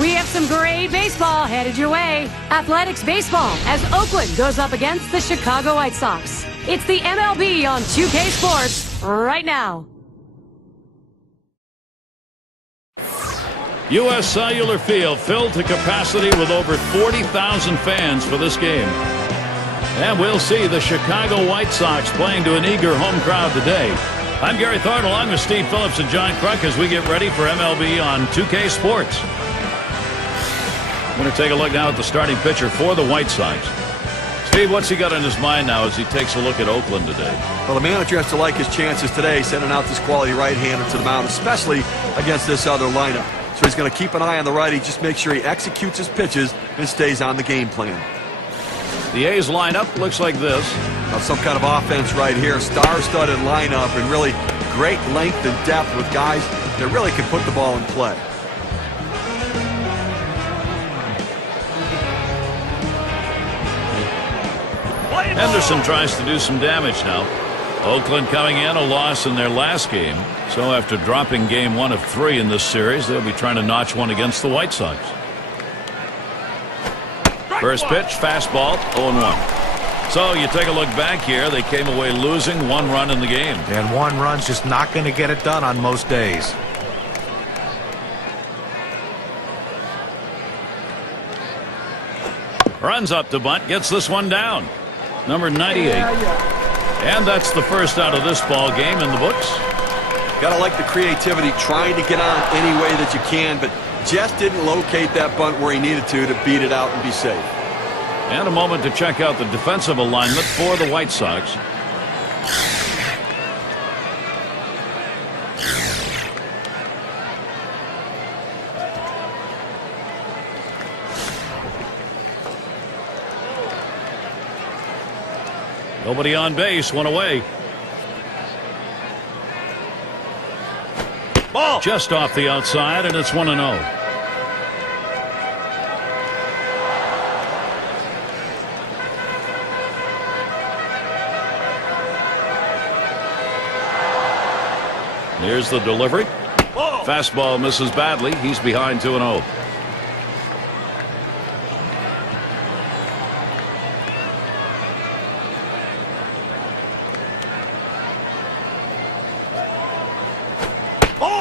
We have some great baseball headed your way. Athletics baseball as Oakland goes up against the Chicago White Sox. It's the MLB on 2K Sports right now. U.S. Cellular Field filled to capacity with over 40,000 fans for this game. And we'll see the Chicago White Sox playing to an eager home crowd today. I'm Gary Thornton along with Steve Phillips and John Kruk as we get ready for MLB on 2K Sports. I'm going to take a look now at the starting pitcher for the White Sox. Steve, what's he got in his mind now as he takes a look at Oakland today? Well, the manager has to like his chances today, sending out this quality right-hander to the mound, especially against this other lineup. So he's going to keep an eye on the righty, just make sure he executes his pitches and stays on the game plan. The A's lineup looks like this. Now some kind of offense right here, star-studded lineup, and really great length and depth with guys that really can put the ball in play. Henderson tries to do some damage now. Oakland coming in a loss in their last game. So after dropping game 1 of 3 in this series, they'll be trying to notch one against the White Sox. First pitch, fastball, 0-1. So you take a look back here. They came away losing 1 run in the game. And 1 run's just not going to get it done on most days. Runs up to bunt, gets this one down. Number 98. And that's the first out of this ball game in the books. Gotta like the creativity, trying to get on any way that you can, but just didn't locate that bunt where he needed to beat it out and be safe. And a moment to check out the defensive alignment for the White Sox. Nobody on base, 1 away. Ball just off the outside, and it's 1-0. Here's the delivery. Fastball misses badly. He's behind 2-0.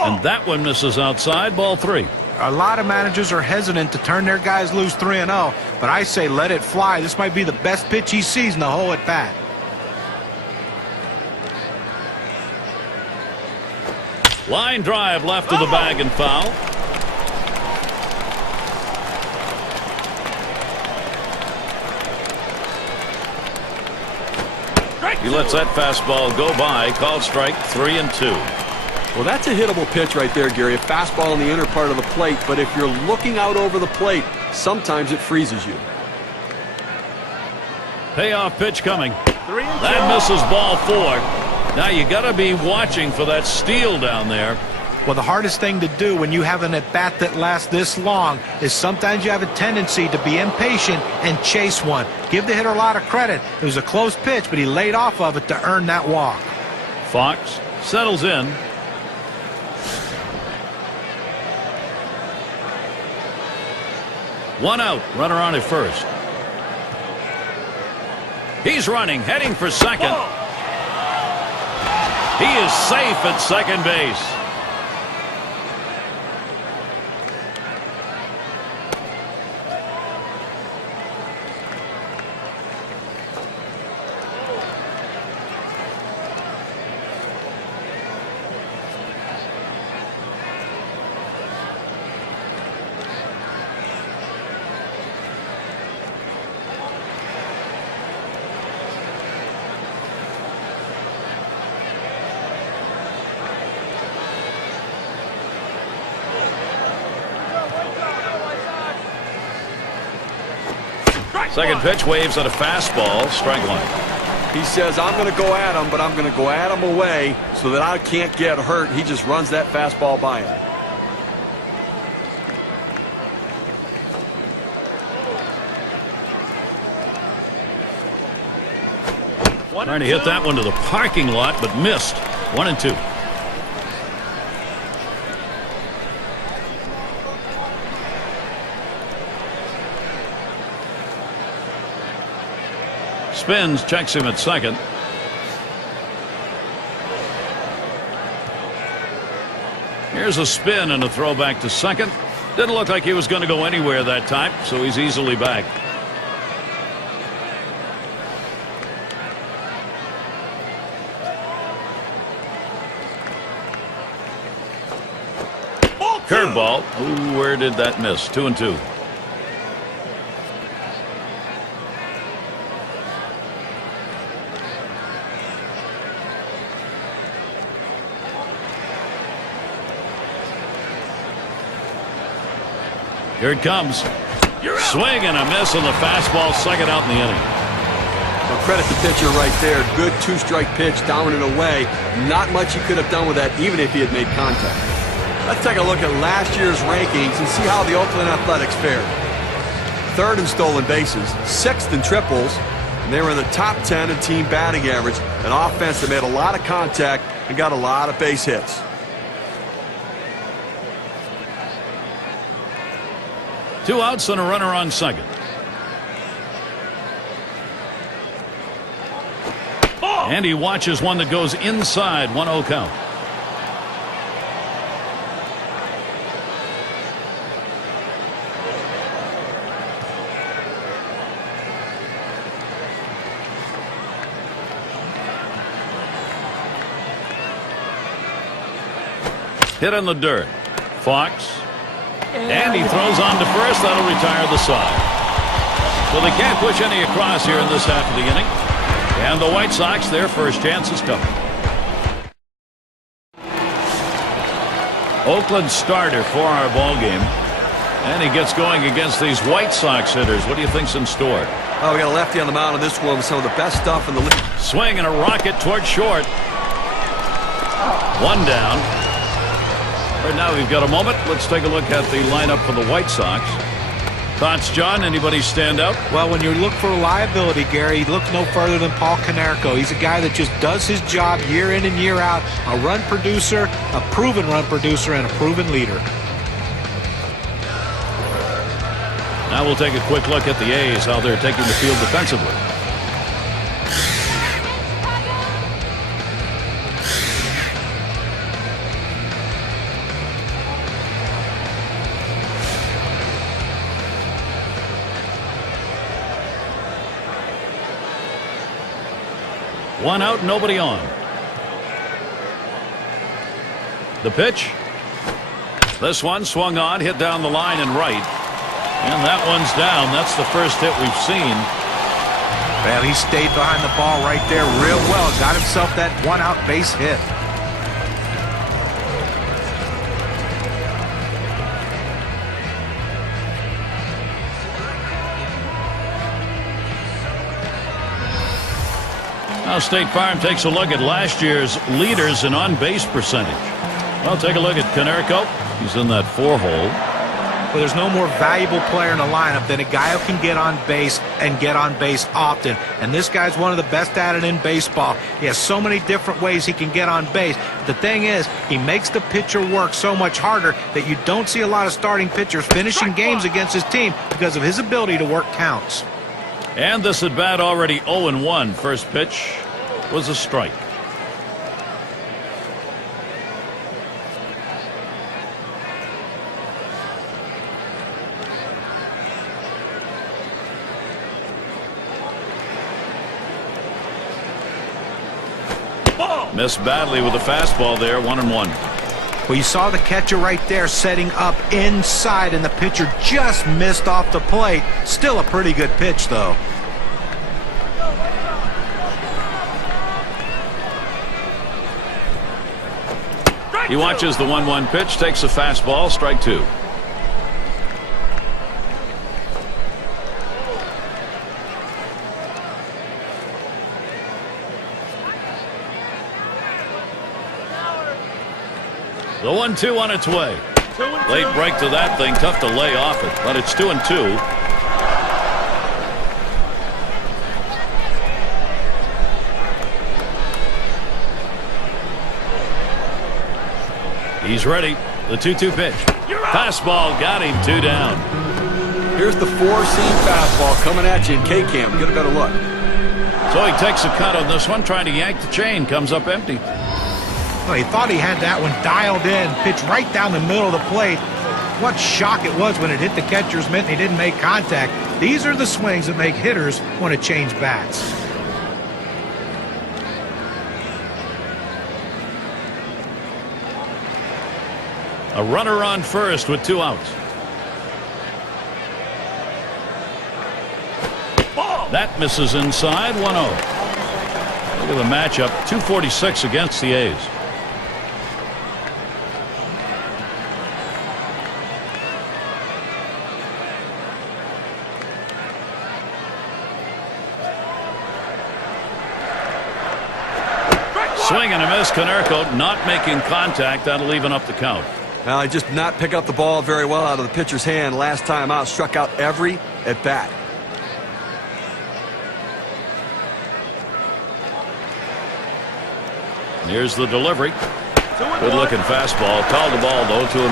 And that one misses outside, ball 3. A lot of managers are hesitant to turn their guys loose 3-0, but I say let it fly. This might be the best pitch he sees in the whole at bat. Line drive left of the bag and foul. He lets that fastball go by. Called strike 3-2. Well, that's a hittable pitch right there, Gary. A fastball in the inner part of the plate, but if you're looking out over the plate, sometimes it freezes you. Payoff pitch coming. That misses ball 4. Now you got to be watching for that steal down there. Well, the hardest thing to do when you have an at-bat that lasts this long is sometimes you have a tendency to be impatient and chase one. Give the hitter a lot of credit. It was a close pitch, but he laid off of it to earn that walk. Fox settles in. One out, runner on at first. He's running, heading for second. He is safe at second base. Second pitch, waves at a fastball, strike 1. He says, I'm going to go at him, but I'm going to go at him away so that I can't get hurt. He just runs that fastball by him. Trying to hit that one to the parking lot, but missed. 1-2. Spins, checks him at second. Here's a spin and a throw back to second. Didn't look like he was going to go anywhere that time, so he's easily back. Curveball. Ooh, where did that miss? 2-2. Here it comes. Swing and a miss on the fastball, second out in the inning. Well, credit the pitcher right there. Good two-strike pitch, down and away. Not much he could have done with that, even if he had made contact. Let's take a look at last year's rankings and see how the Oakland Athletics fared. 3rd in stolen bases, 6th in triples, and they were in the top 10 in team batting average. An offense that made a lot of contact and got a lot of base hits. Two outs and a runner on second. And he watches one that goes inside. 1-0 count. Hit in the dirt. Fox. And he throws on to first. That'll retire the side. So they can't push any across here in this half of the inning. And the White Sox, their first chance is coming. Oakland starter for our ball game. And he gets going against these White Sox hitters. What do you think's in store? Oh, we got a lefty on the mound in this one with some of the best stuff in the league. Swing and a rocket toward short. One down. Right now we've got a moment. Let's take a look at the lineup for the White Sox. Thoughts, John? Anybody stand out? Well, when you look for reliability, Gary, look no further than Paul Konerko. He's a guy that just does his job year in and year out. A run producer, a proven run producer, and a proven leader. Now we'll take a quick look at the A's, how they're taking the field defensively. One out, nobody on. The pitch. This one swung on, hit down the line and right. And that one's down. That's the first hit we've seen. Well, he stayed behind the ball right there real well. Got himself that one-out base hit. Now State Farm takes a look at last year's leaders in on-base percentage. Well, take a look at Konerko. He's in that 4-hole. Well, there's no more valuable player in the lineup than a guy who can get on base and get on base often. And this guy's one of the best at it in baseball. He has so many different ways he can get on base. The thing is, he makes the pitcher work so much harder that you don't see a lot of starting pitchers finishing games against his team because of his ability to work counts. And this at bat already 0-1. First pitch was a strike. Missed badly with the fastball there. 1-1. Well, you saw the catcher right there setting up inside, and the pitcher just missed off the plate. Still a pretty good pitch, though. He watches the 1-1 pitch, takes a fastball, strike two. The 1-2 on its way. Late break to that thing. Tough to lay off it, but it's 2-2. He's ready. The 2-2 pitch. Fastball got him. 2 down. Here's the 4-seam fastball coming at you in K-Cam. Get a better look. So he takes a cut on this one, trying to yank the chain. Comes up empty. Well, he thought he had that one dialed in, pitched right down the middle of the plate. What shock it was when it hit the catcher's mitt and he didn't make contact. These are the swings that make hitters want to change bats. A runner on first with 2 outs. That misses inside. 1-0. Look at the matchup. 246 against the A's. Swing and a miss. Konerko not making contact. That'll even up the count. He just not pick up the ball very well out of the pitcher's hand. Last time out, struck out every at bat. Here's the delivery. Good looking fastball. Called the ball though. 2-1.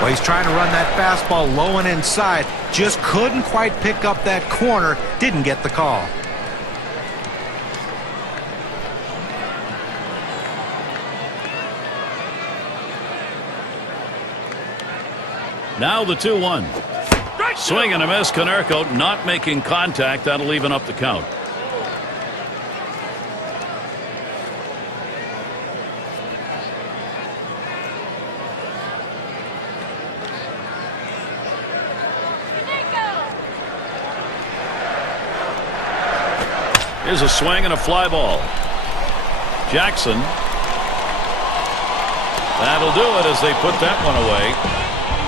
Well, he's trying to run that fastball low and inside. Just couldn't quite pick up that corner. Didn't get the call. Now the 2-1. Swing and a miss. Konerko not making contact. That'll even up the count. Here's a swing and a fly ball. Jackson. That'll do it as they put that one away.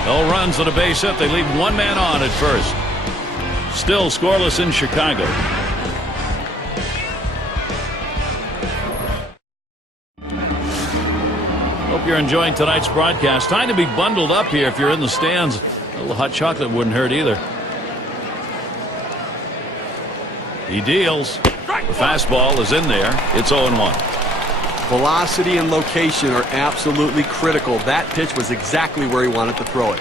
No runs and a base hit. They leave 1 man on at first. Still scoreless in Chicago. Hope you're enjoying tonight's broadcast. Time to be bundled up here if you're in the stands. A little hot chocolate wouldn't hurt either. He deals. The fastball is in there. It's 0-1. Velocity and location are absolutely critical. That pitch was exactly where he wanted to throw it.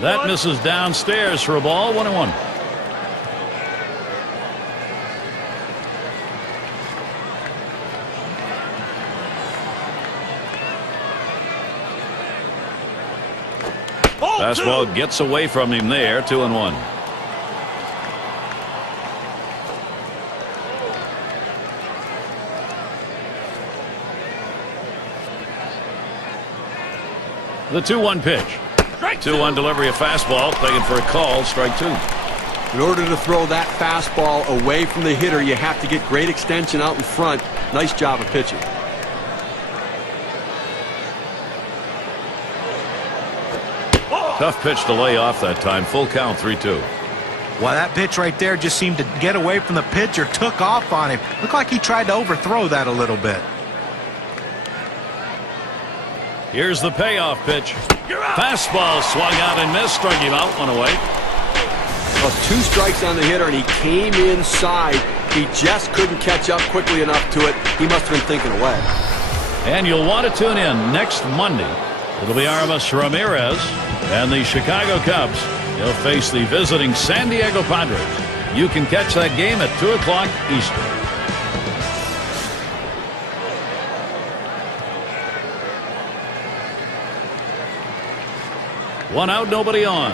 That misses downstairs for a ball. 1-1. Fastball gets away from him there. 2-1. The 2-1 pitch. 2-1 delivery of fastball. Taken for a call. Strike 2. In order to throw that fastball away from the hitter, you have to get great extension out in front. Nice job of pitching. Tough pitch to lay off that time. Full count. 3-2. Well, that pitch right there just seemed to get away from the pitcher. Took off on him. Looked like he tried to overthrow that a little bit. Here's the payoff pitch. Fastball swung out and missed. Struck him out. 1 away. Well, 2 strikes on the hitter, and he came inside. He just couldn't catch up quickly enough to it. He must have been thinking away. And you'll want to tune in next Monday. It'll be Aramis Ramirez and the Chicago Cubs. They'll face the visiting San Diego Padres. You can catch that game at 2 o'clock Eastern. One out, nobody on.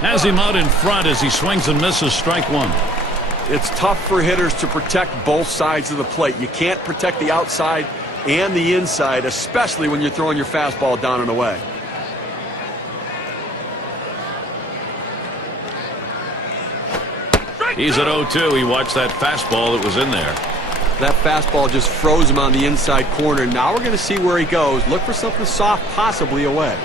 Has him out in front as he swings and misses. Strike 1. It's tough for hitters to protect both sides of the plate. You can't protect the outside and the inside, especially when you're throwing your fastball down and away. He's at 0-2. He watched that fastball that was in there. That fastball just froze him on the inside corner. Now we're going to see where he goes. Look for something soft, possibly away.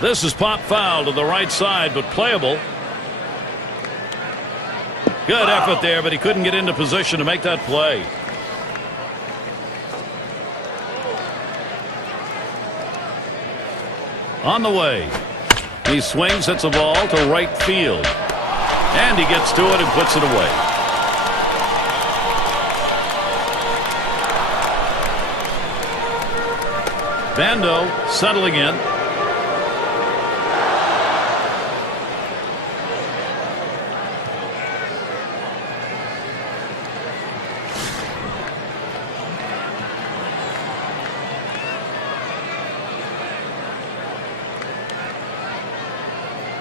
This is pop foul to the right side, but playable. Good effort there, but he couldn't get into position to make that play. On the way. He swings, hits a ball to right field. And he gets to it and puts it away. Bando settling in.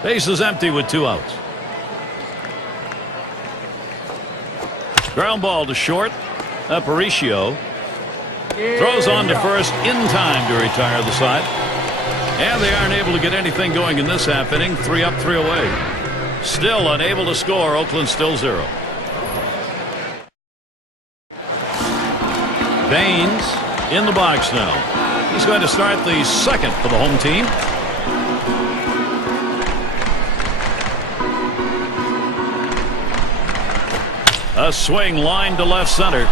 Base is empty with 2 outs. Ground ball to short. Aparicio throws on to first in time to retire the side. And they aren't able to get anything going in this half inning. 3 up, 3 away. Still unable to score. Oakland still 0. Baines in the box now. He's going to start the second for the home team. A swing line to left center.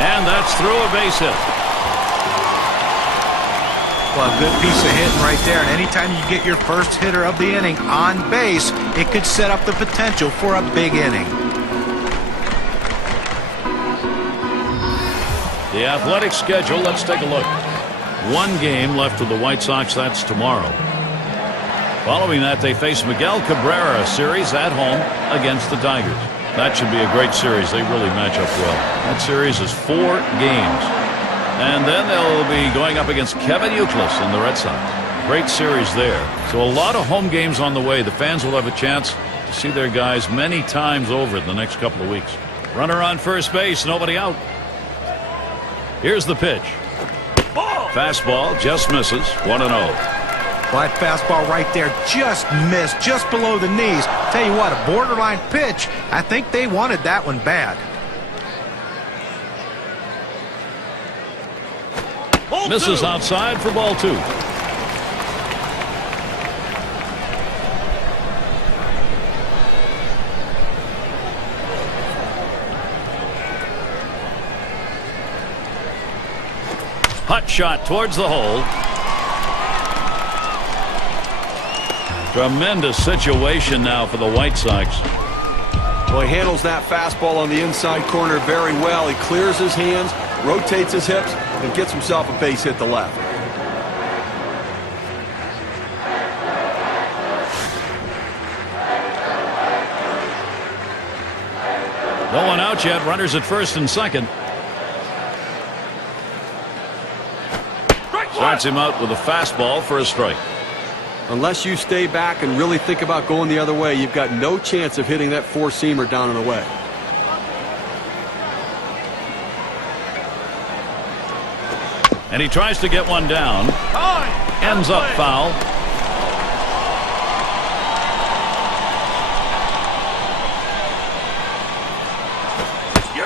And that's through a base hit. Well, a good piece of hitting right there. And anytime you get your first hitter of the inning on base, it could set up the potential for a big inning. The Athletic schedule, let's take a look. 1 game left of the White Sox. That's tomorrow. Following that, they face Miguel Cabrera series at home against the Tigers. That should be a great series. They really match up well. That series is 4 games. And then they'll be going up against Kevin Youkilis and the Red Sox. Great series there. So a lot of home games on the way. The fans will have a chance to see their guys many times over in the next couple of weeks. Runner on first base, nobody out. Here's the pitch. Fastball just misses. 1-0. That fastball right there just missed, just below the knees. Tell you what, a borderline pitch. I think they wanted that one bad. Misses outside for ball 2. Hot shot towards the hole. Tremendous situation now for the White Sox. Well, he handles that fastball on the inside corner very well. He clears his hands, rotates his hips, and gets himself a base hit to left. No one out yet. Runners at first and second. Starts him out with a fastball for a strike. Unless you stay back and really think about going the other way, you've got no chance of hitting that four-seamer down and away. And he tries to get one down. Ends up foul.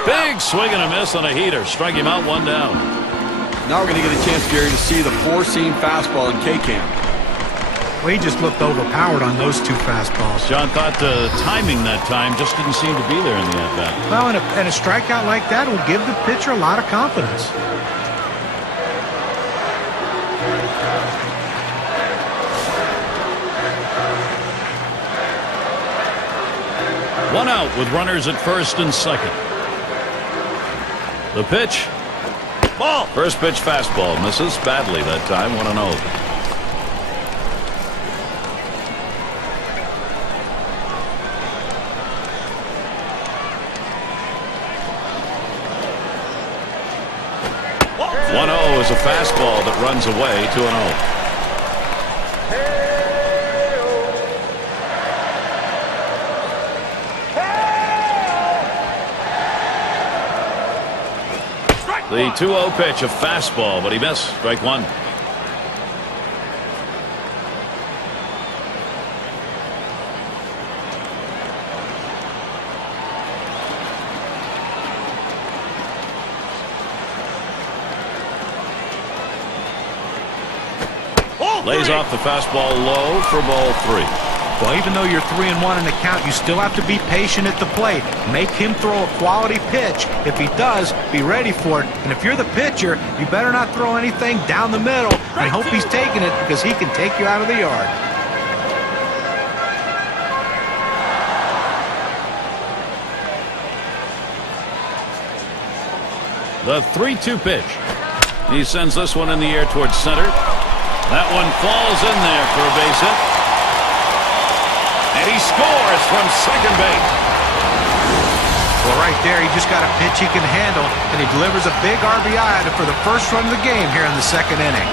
Big swing and a miss on a heater. Strike him out, 1 down. Now we're going to get a chance, Gary, to see the four-seam fastball in K-Cam. Well, he just looked overpowered on those 2 fastballs. John thought the timing that time just didn't seem to be there in the at-bat. Well, and a strikeout like that will give the pitcher a lot of confidence. One out with runners at first and second. The pitch. Ball. First pitch fastball misses badly that time. 1-0. Is a fastball that runs away. 2-0. The 2-0 pitch, a fastball, but he missed. Strike 1. Lays off the fastball low for ball 3. Well, even though you're 3-1 in the count, you still have to be patient at the plate. Make him throw a quality pitch. If he does, be ready for it. And if you're the pitcher, you better not throw anything down the middle and hope he's taking it, because he can take you out of the yard. The 3-2 pitch. He sends this one in the air towards center. That one falls in there for a base hit. And he scores from second base. Well, right there, he just got a pitch he can handle, and he delivers a big RBI for the first run of the game here in the second inning.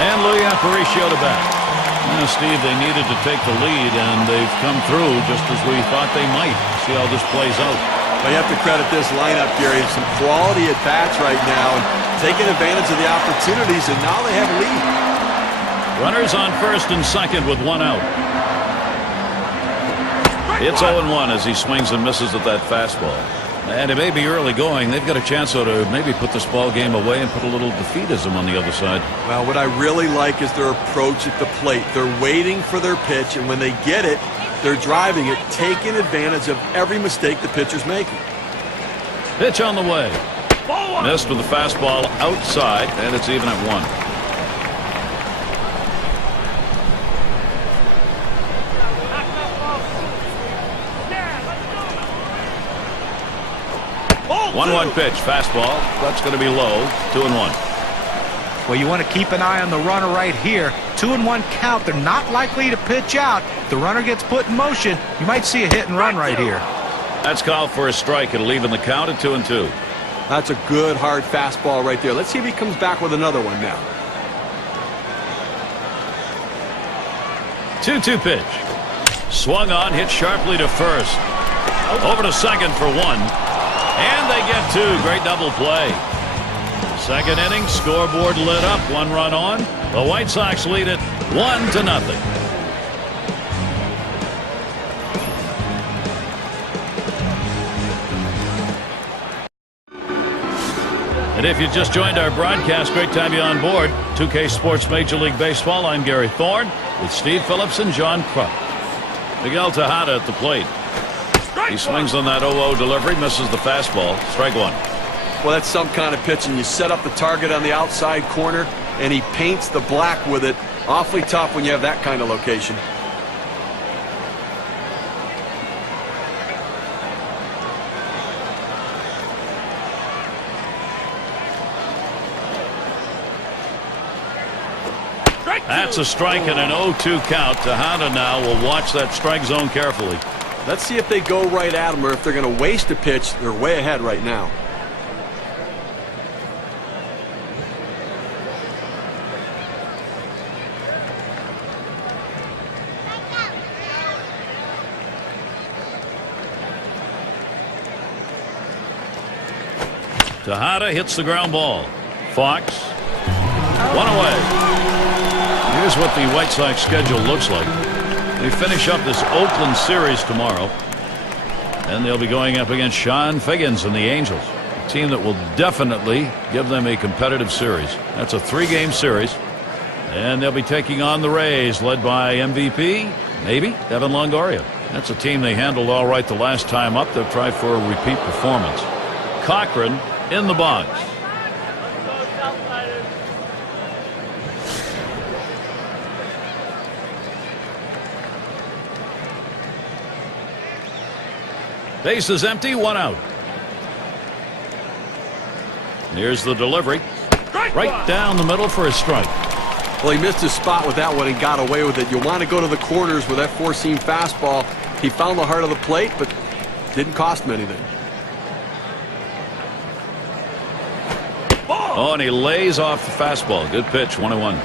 And Louis Aparicio to bat. Now, Steve, they needed to take the lead, and they've come through just as we thought they might. See how this plays out. Well, you have to credit this lineup, Gary. Some quality at bats right now, and taking advantage of the opportunities, and now they have a lead. Runners on first and second with one out. It's 0-1 as he swings and misses at that fastball. And it may be early going. They've got a chance to maybe put this ball game away and put a little defeatism on the other side. Well, what I really like is their approach at the plate. They're waiting for their pitch, and when they get it, they're driving it, taking advantage of every mistake the pitcher's making. Pitch on the way. Missed with the fastball outside, and it's even at 1. 1-1 pitch, fastball. That's going to be low. 2-1. Well, you want to keep an eye on the runner right here. 2-1 count. They're not likely to pitch out. If the runner gets put in motion, you might see a hit and run right here. That's called for a strike. It'll even the count at 2-2. That's a good, hard fastball right there. Let's see if he comes back with another one now. 2-2 pitch. Swung on, hit sharply to first. Over to second for 1. And they get 2. Great double play. Second inning, scoreboard lit up. 1 run on. The White Sox lead it 1-0. And if you just joined our broadcast, great to have you on board. 2K Sports Major League Baseball. I'm Gary Thorne with Steve Phillips and John Kruk. Miguel Tejada at the plate. He swings on that 0-0 delivery, misses the fastball. Strike 1. Well, that's some kind of pitching. You set up the target on the outside corner, and he paints the black with it. Awfully tough when you have that kind of location. That's a strike and an 0-2 count. Tejada now will watch that strike zone carefully. Let's see if they go right at him, or if they're going to waste a pitch. They're way ahead right now. Tejada hits the ground ball. Fox. 1 away. Here's what the White Sox schedule looks like. They finish up this Oakland series tomorrow, and they'll be going up against Sean Figgins and the Angels, a team that will definitely give them a competitive series. That's a 3-game series, and they'll be taking on the Rays, led by MVP, maybe, Evan Longoria. That's a team they handled all right the last time up. They'll try for a repeat performance. Cochran in the box. Base is empty, 1 out. Here's the delivery. Right down the middle for a strike. Well, he missed his spot with that one and got away with it. You want to go to the corners with that 4-seam fastball. He found the heart of the plate, but didn't cost him anything. Oh, and he lays off the fastball. Good pitch, 1-1.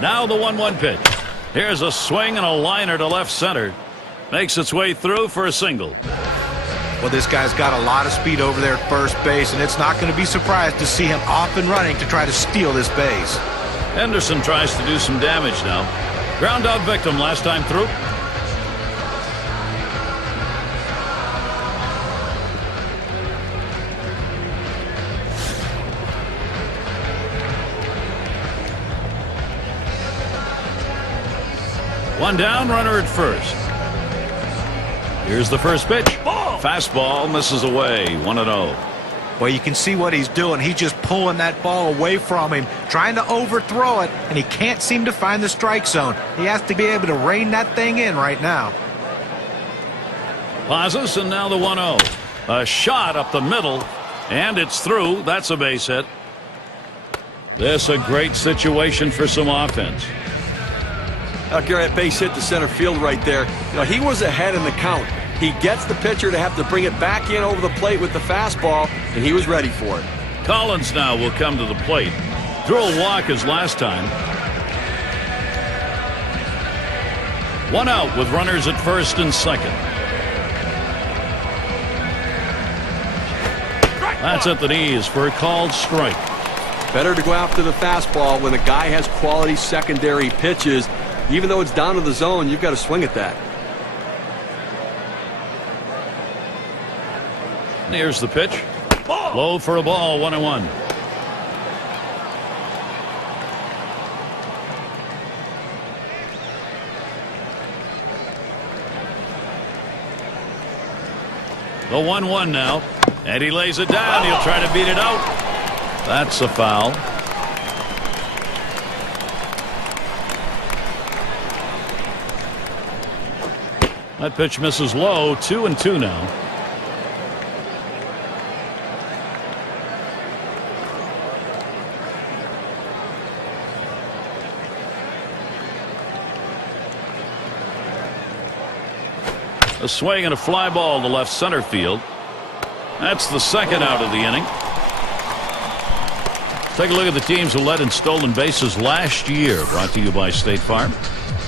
Now the 1-1 pitch. Here's a swing and a liner to left center. Makes its way through for a single. Well, this guy's got a lot of speed over there at first base, and it's not going to be surprised to see him off and running to try to steal this base. Henderson tries to do some damage now. Ground out victim last time through. One down, runner at first. Here's the first pitch. Fastball misses away. 1-0. Well, you can see what he's doing. He's just pulling that ball away from him, trying to overthrow it, and he can't seem to find the strike zone. He has to be able to rein that thing in right now. Pauses, and now the 1-0. A shot up the middle, and it's through. That's a base hit. This a great situation for some offense. Gary, that base hit to center field right there. You know, he was ahead in the count. He gets the pitcher to have to bring it back in over the plate with the fastball, and he was ready for it. Collins now will come to the plate. Threw a walk as last time. 1 out with runners at first and second. That's at the knees for a called strike. Better to go after the fastball when the guy has quality secondary pitches. Even though it's down to the zone, you've got to swing at that. Here's the pitch. Low for a ball. 1-1. The 1-1 now. And he lays it down. He'll try to beat it out. That's a foul. That pitch misses low. 2-2 now. A swing and a fly ball to left center field. That's the second out of the inning. Take a look at the teams who led in stolen bases last year. Brought to you by State Farm.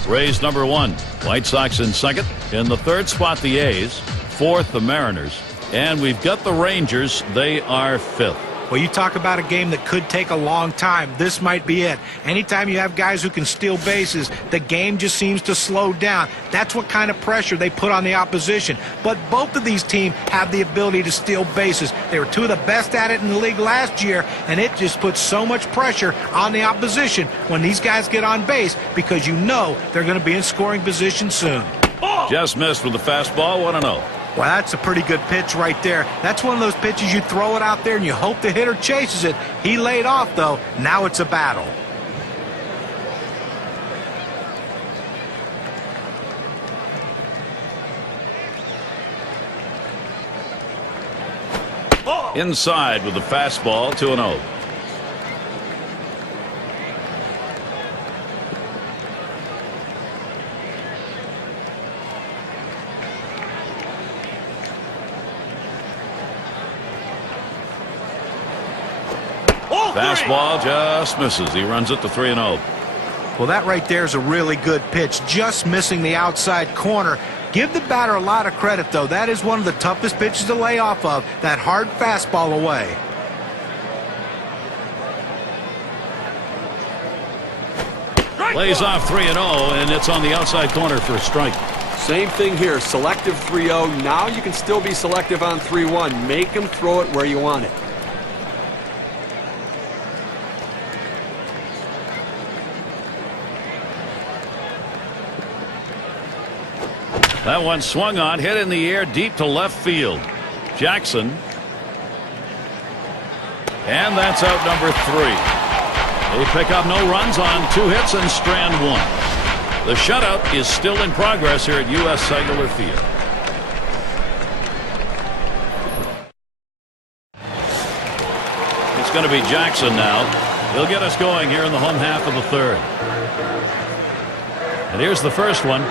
Rays number 1. White Sox in second. In the third spot, the A's. Fourth, the Mariners. And we've got the Rangers. They are fifth. Well, you talk about a game that could take a long time. This might be it. Anytime you have guys who can steal bases, the game just seems to slow down. That's what kind of pressure they put on the opposition. But both of these teams have the ability to steal bases. They were two of the best at it in the league last year, and it just puts so much pressure on the opposition when these guys get on base because you know they're going to be in scoring position soon. Just missed with the fastball. 1-0. Well, that's a pretty good pitch right there. That's one of those pitches you throw it out there and you hope the hitter chases it. He laid off, though. Now it's a battle. Inside with the fastball. 2-0. Fastball just misses. He runs it to 3-0. Well, that right there is a really good pitch, just missing the outside corner. Give the batter a lot of credit, though. That is one of the toughest pitches to lay off of, that hard fastball away. Lays off 3-0, and it's on the outside corner for a strike. Same thing here. Selective 3-0. Now you can still be selective on 3-1. Make him throw it where you want it. That one swung on, hit in the air deep to left field. Jackson. And that's out number 3. They pick up no runs on 2 hits and strand 1. The shutout is still in progress here at U.S. Cellular Field. It's going to be Jackson now. He'll get us going here in the home half of the third. And here's the first one.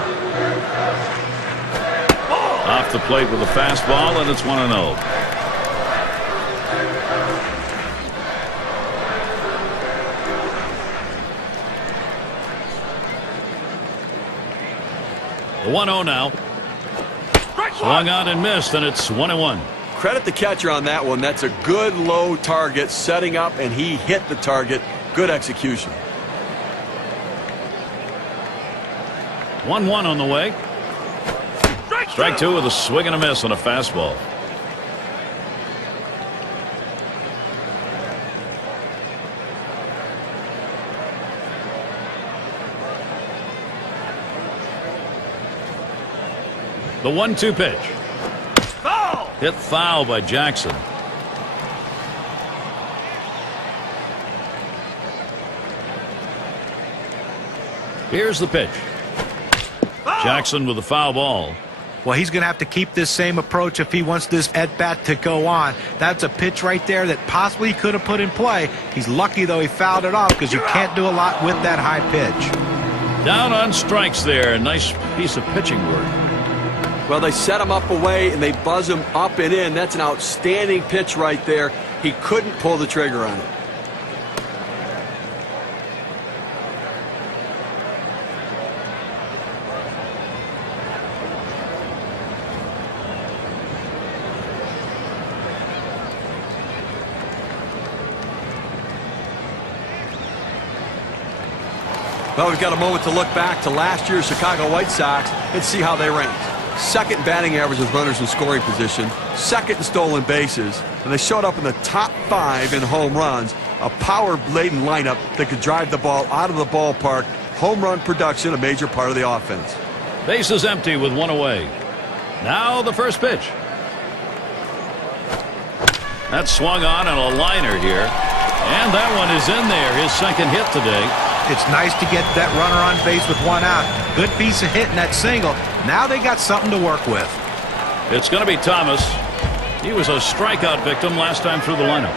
Off the plate with a fastball, and it's 1-0. The 1-0 now. Swung on and missed, and it's 1-1. Credit the catcher on that one. That's a good low target, setting up, and he hit the target. Good execution. 1-1 on the way. Strike 2 with a swing and a miss on a fastball. The 1-2 pitch. Hit foul by Jackson. Here's the pitch. Jackson with the foul ball. Well, he's going to have to keep this same approach if he wants this at-bat to go on. That's a pitch right there that possibly he could have put in play. He's lucky, though, he fouled it off because you can't do a lot with that high pitch. Down on strikes there. Nice piece of pitching work. Well, they set him up away, and they buzz him up and in. That's an outstanding pitch right there. He couldn't pull the trigger on it. Well, we've got a moment to look back to last year's Chicago White Sox and see how they ranked. Second in batting average with runners in scoring position, second in stolen bases, and they showed up in the top 5 in home runs. A power-laden lineup that could drive the ball out of the ballpark. Home run production, a major part of the offense. Bases empty with one away. Now the first pitch. That's swung on a liner here. And that one is in there, his second hit today. It's nice to get that runner on base with one out. Good piece of hitting that single. Now they got something to work with. It's going to be Thomas. He was a strikeout victim last time through the lineup.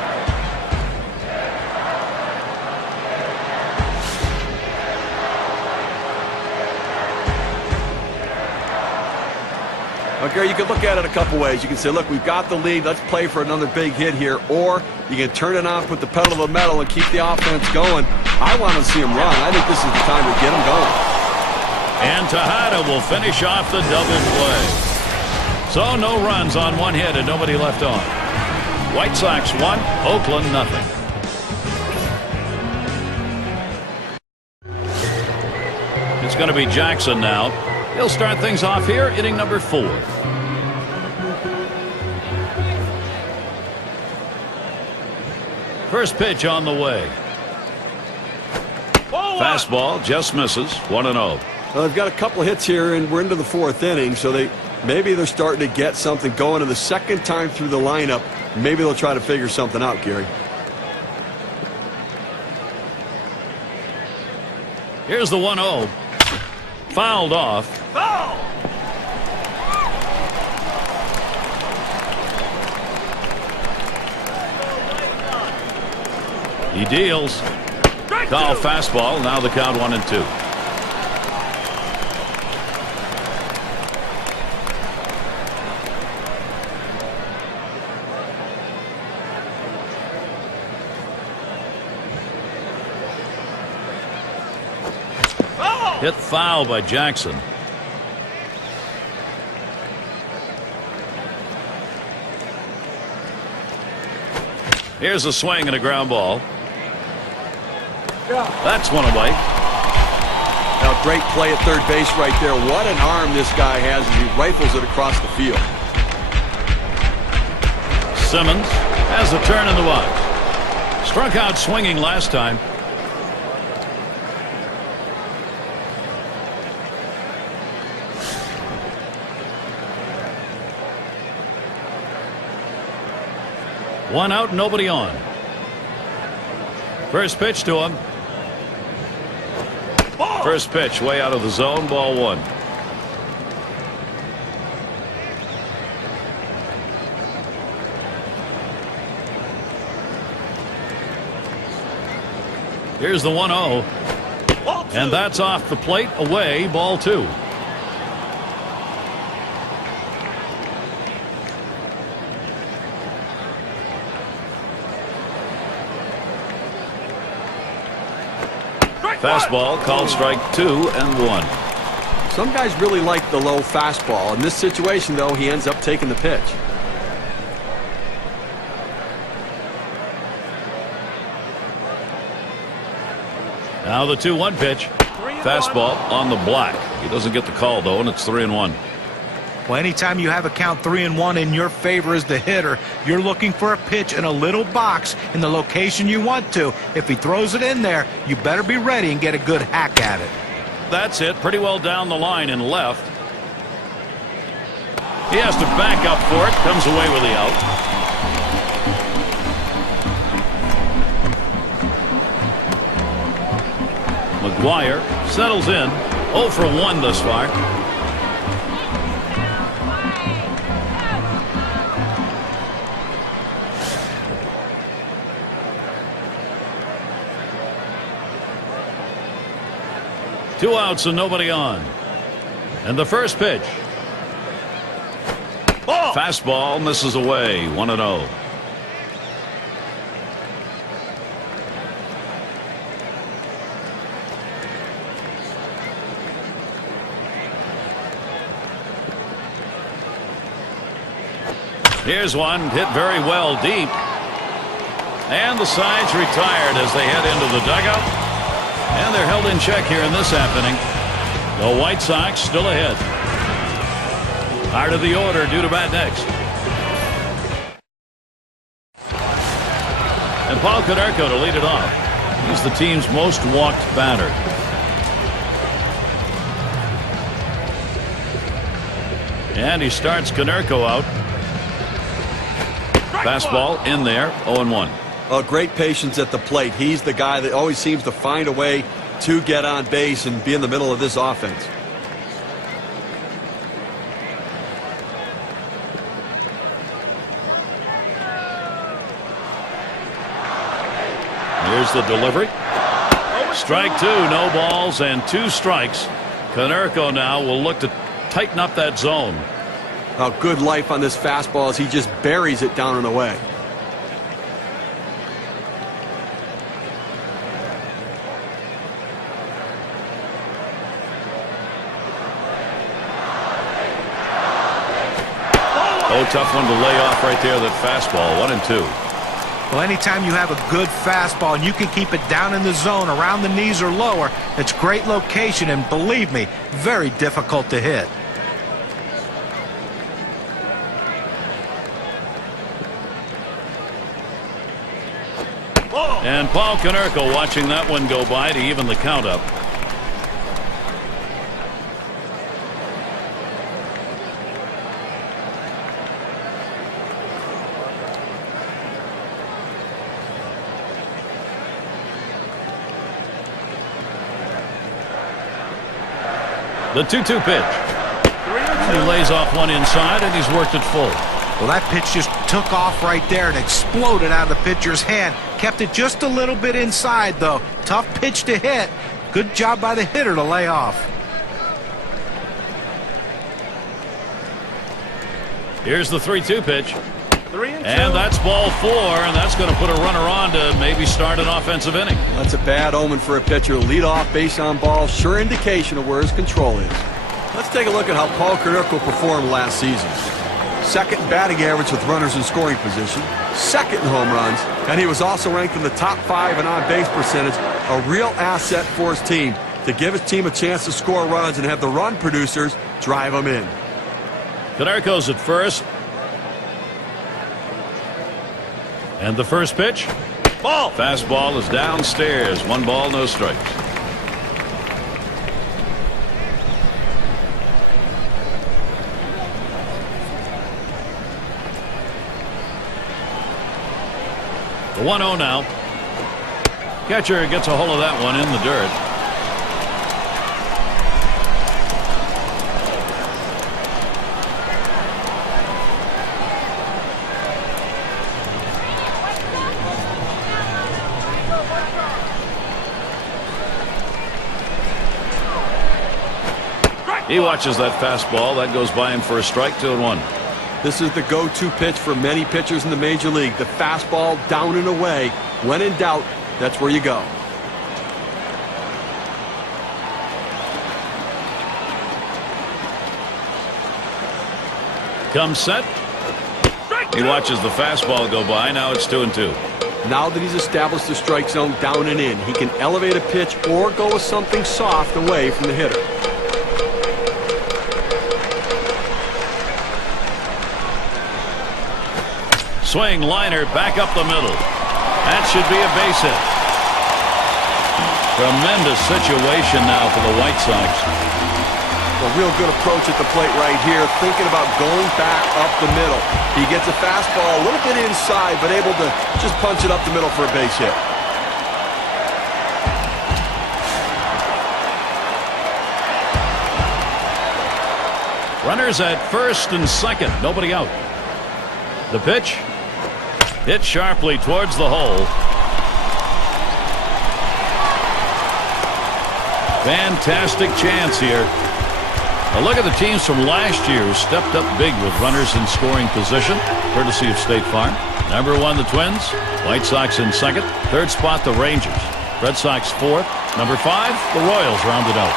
Okay, you can look at it a couple ways. You can say, look, we've got the lead. Let's play for another big hit here. Or you can turn it on, put the pedal to the metal, and keep the offense going. I want to see him run. I think this is the time to get him going. And Tejada will finish off the double play. So no runs on one hit and nobody left on. White Sox 1, Oakland nothing. It's going to be Jackson now. He'll start things off here, inning number 4. First pitch on the way. Fastball just misses. 1-0. Well, they've got a couple of hits here, and we're into the 4th inning, so maybe they're starting to get something going. And the second time through the lineup, maybe they'll try to figure something out, Gary. Here's the 1-0. Fouled off. Foul! He deals. Foul fastball. Now the count 1-2. Hit foul by Jackson. Here's a swing and a ground ball. That's one away. Now, great play at third base right there. What an arm this guy has as he rifles it across the field. Simmons has a turn in the box. Struck out swinging last time. One out, nobody on. First pitch to him. First pitch way out of the zone, ball 1. Here's the 1-0. And that's off the plate, away, ball 2. Fastball called strike 2 and 1. Some guys really like the low fastball. In this situation, though, he ends up taking the pitch. Now the 2-1 pitch. Fastball on the block. He doesn't get the call, though, and it's 3-1. Well, anytime you have a count 3-1 in your favor as the hitter, you're looking for a pitch in a little box in the location you want to. If he throws it in there, you better be ready and get a good hack at it. That's it. Pretty well down the line and left. He has to back up for it. Comes away with the out. McGuire settles in. 0 for 1 thus far. Two outs and nobody on. And the first pitch. Ball. Fastball misses away. 1-0. Here's one hit very well deep. And the side's retired as they head into the dugout. And they're held in check here in this happening. The White Sox still ahead. Out of the order due to bat next. And Paul Konerko to lead it off. He's the team's most walked batter. And he starts Konerko out. Fastball in there. 0-1. Great patience at the plate. He's the guy that always seems to find a way to get on base and be in the middle of this offense. Here's the delivery. Strike two. No balls and 2 strikes. Konerko now will look to tighten up that zone. Good life on this fastball as he just buries it down and away. Oh, tough one to lay off right there, that fastball. 1-2. Well, anytime you have a good fastball and you can keep it down in the zone around the knees or lower, it's great location and, believe me, very difficult to hit. And Paul Konerko watching that one go by to even the count up. The 2-2 pitch. He lays off one inside, and he's worked it full. Well, that pitch just took off right there and exploded out of the pitcher's hand. Kept it just a little bit inside, though. Tough pitch to hit. Good job by the hitter to lay off. Here's the 3-2 pitch. And that's ball 4, and that's going to put a runner on to maybe start an offensive inning. Well, that's a bad omen for a pitcher. Lead off, base on ball, sure indication of where his control is. Let's take a look at how Paul Konerko performed last season. Second in batting average with runners in scoring position, second in home runs, and he was also ranked in the top 5 in on-base percentage. A real asset for his team to give his team a chance to score runs and have the run producers drive them in. Konerko's at first. And the first pitch. Ball. Fastball is downstairs. 1 ball, no strikes. The 1-0 now. Catcher gets a hold of that one in the dirt. He watches that fastball. That goes by him for a strike. 2-1. This is the go-to pitch for many pitchers in the major league. The fastball down and away. When in doubt, that's where you go. Comes set. He watches the fastball go by. Now it's 2-2. Now that he's established the strike zone down and in, he can elevate a pitch or go with something soft away from the hitter. Swing liner back up the middle. That should be a base hit. Tremendous situation now for the White Sox. A real good approach at the plate right here, thinking about going back up the middle. He gets a fastball a little bit inside, but able to just punch it up the middle for a base hit. Runners at first and second, nobody out. The pitch hit sharply towards the hole. Fantastic chance here. A look at the teams from last year who stepped up big with runners in scoring position, courtesy of State Farm. Number 1, the Twins. White Sox in second. Third spot, the Rangers. Red Sox fourth. Number 5, the Royals rounded out.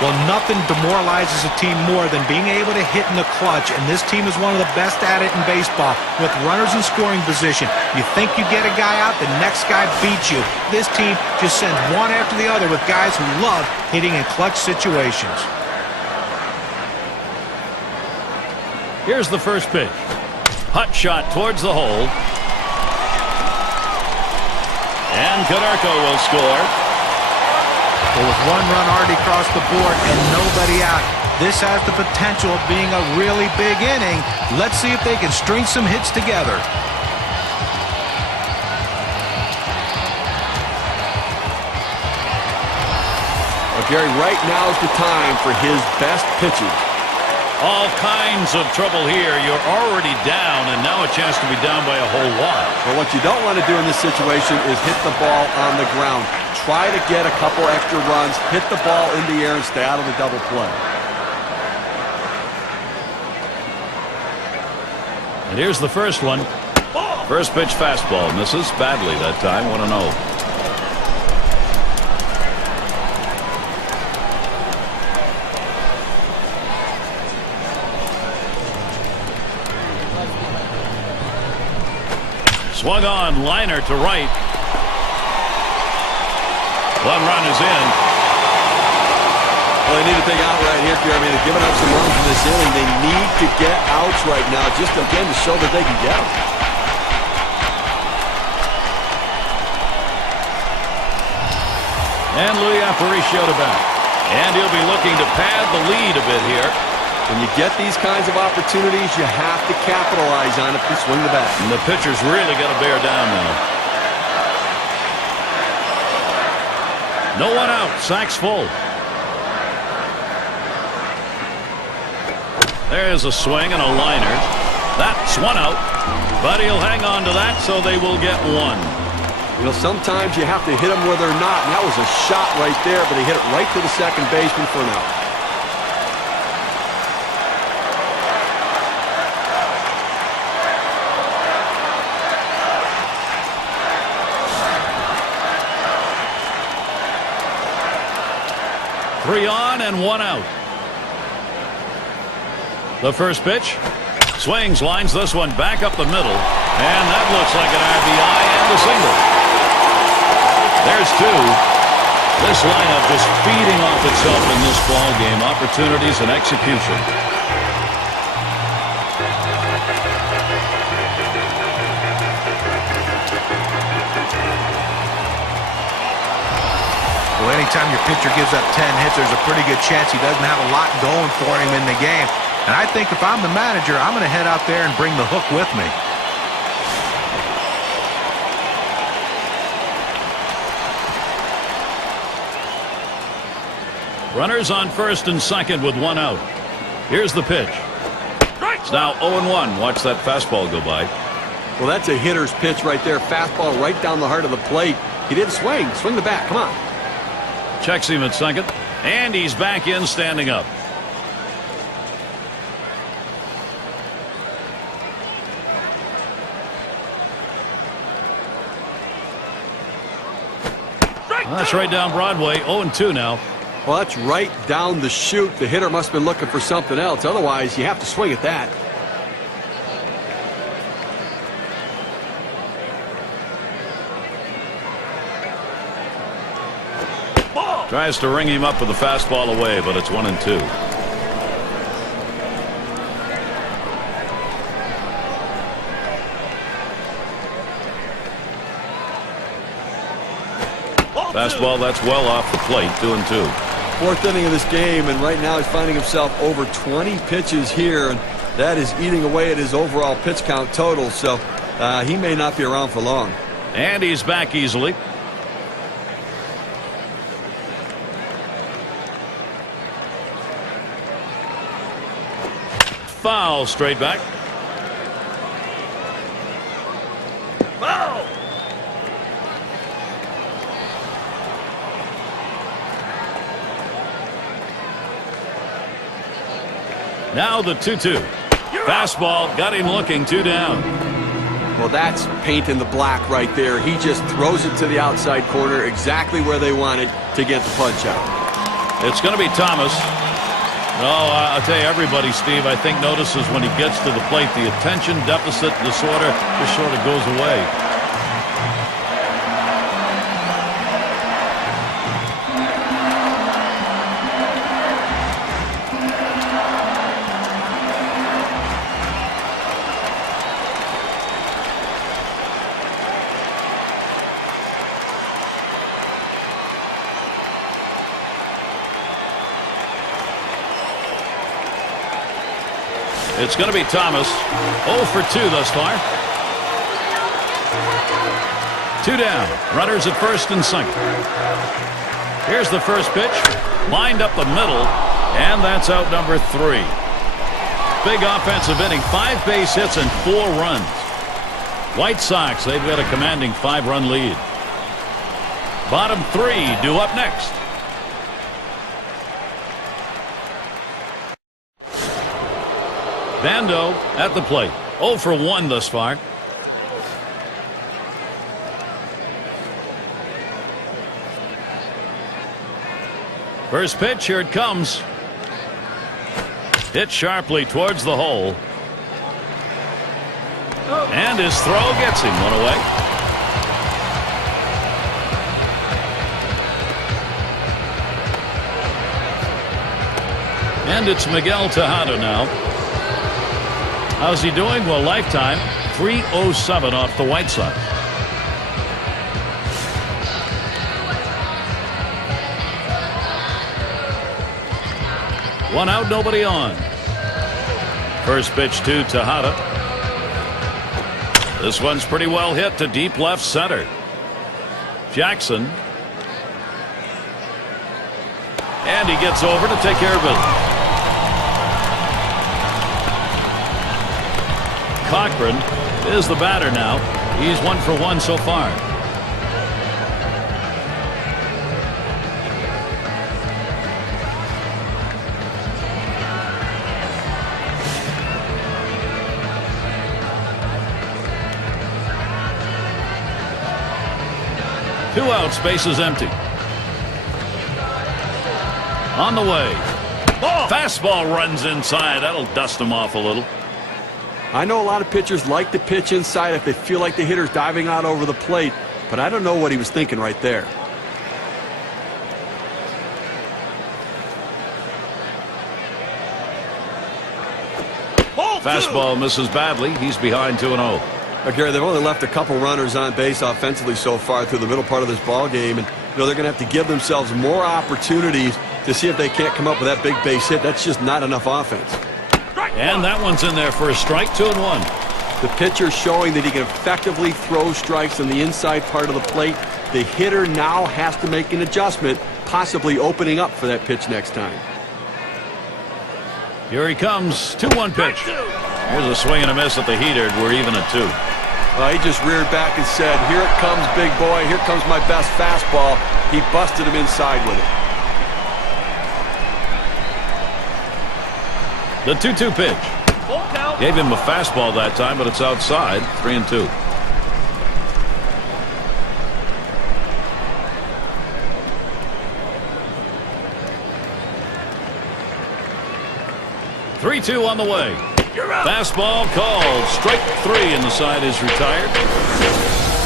Well, nothing demoralizes a team more than being able to hit in the clutch, and this team is one of the best at it in baseball with runners in scoring position. You think you get a guy out, the next guy beats you. This team just sends one after the other with guys who love hitting in clutch situations. Here's the first pitch. Hot shot towards the hole. And Cadarco will score. Well, with one run already across the board and nobody out, this has the potential of being a really big inning. Let's see if they can string some hits together. Well, Gary, right now is the time for his best pitches. All kinds of trouble here. You're already down, and now a chance to be down by a whole lot. Well, what you don't want to do in this situation is hit the ball on the ground. Try to get a couple extra runs, hit the ball in the air, and stay out of the double play. And here's the first one. First pitch fastball. Misses badly that time. 1-0. Swung on, liner to right. One run is in. Well, they need a big out right here, Gary. I mean, they're giving up some runs in this inning. They need to get outs right now, just again to show that they can get them. And Louis Aparicio to bat. And he'll be looking to pad the lead a bit here. When you get these kinds of opportunities, you have to capitalize on it to swing the bat. And the pitcher's really got to bear down now. No one out. Sack's full. There's a swing and a liner. That's one out. But he'll hang on to that, so they will get one. You know, sometimes you have to hit them where they're not. And that was a shot right there, but he hit it right to the second baseman for an out. Three on and one out. The first pitch. Swings, lines this one back up the middle. And that looks like an RBI and a single. There's two. This lineup just feeding off itself in this ball game. Opportunities and execution. Well, anytime your pitcher gives up 10 hits, there's a pretty good chance he doesn't have a lot going for him in the game. And I think if I'm the manager, I'm going to head out there and bring the hook with me. Runners on first and second with one out. Here's the pitch. It's now 0-1. Watch that fastball go by. Well, that's a hitter's pitch right there. Fastball right down the heart of the plate. He didn't swing. Swing the bat. Come on. Checks him at second. And he's back in standing up. That's right down Broadway. 0-2 now. Well, that's right down the chute. The hitter must have been looking for something else. Otherwise, you have to swing at that. Tries to ring him up with the fastball away, but it's 1-2. Fastball, that's well off the plate. 2-2. Fourth inning of this game, and right now he's finding himself over 20 pitches here, and that is eating away at his overall pitch count total, so he may not be around for long. And he's back easily. Foul, straight back. Foul! Now the 2-2. Fastball got him looking, 2 down. Well, that's paint in the black right there. He just throws it to the outside corner exactly where they wanted to get the punch out. It's going to be Thomas. Oh, I'll tell you, everybody, Steve, I think notices when he gets to the plate, the attention deficit disorder just sort of goes away. It's going to be Thomas. 0 for 2 thus far. 2 down. Runners at first and second. Here's the first pitch. Lined up the middle. And that's out number 3. Big offensive inning. 5 base hits and 4 runs. White Sox, they've got a commanding 5-run lead. Bottom 3 due up next. Bando at the plate. 0 for 1 thus far. First pitch, here it comes. Hit sharply towards the hole. And his throw gets him 1 away. And it's Miguel Tejada now. How's he doing? Well, lifetime 307 off the White Sox. One out, nobody on. First pitch to Tejada. This one's pretty well hit to deep left center. Jackson. And he gets over to take care of it. Cochran is the batter now. He's 1 for 1 so far. Two outs, base is empty. On the way. Fastball runs inside. That'll dust him off a little. I know a lot of pitchers like to pitch inside if they feel like the hitter's diving out over the plate, but I don't know what he was thinking right there. Fastball misses badly. He's behind 2-0. Gary, they've only left a couple runners on base offensively so far through the middle part of this ball game, and they're going to have to give themselves more opportunities to see if they can't come up with that big base hit. That's just not enough offense. And that one's in there for a strike. 2-1. The pitcher showing that he can effectively throw strikes on the inside part of the plate. The hitter now has to make an adjustment, possibly opening up for that pitch next time. Here he comes. 2-1 pitch. Here's a swing and a miss at the heater. We're even at 2. He just reared back and said, "Here it comes, big boy. Here comes my best fastball." He busted him inside with it. The 2-2 pitch. Gave him a fastball that time, but it's outside. 3-2. Three-two on the way. Fastball called. Strike 3, and the side is retired.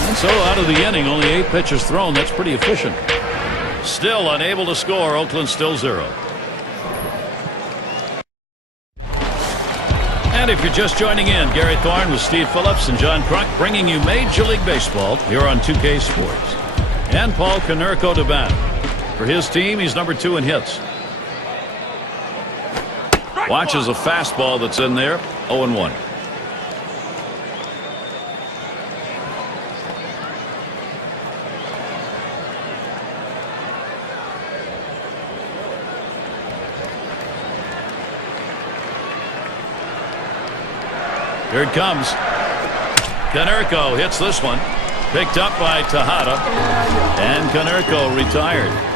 And so out of the inning, only 8 pitches thrown. That's pretty efficient. Still unable to score. Oakland still 0. And if you're just joining in, Gary Thorne with Steve Phillips and John Crunk bringing you Major League Baseball here on 2K Sports. And Paul Konerko to bat. For his team, he's number 2 in hits. Watches a fastball that's in there. 0-1. Here it comes. Konerko hits this one. Picked up by Tejada. And Konerko retired.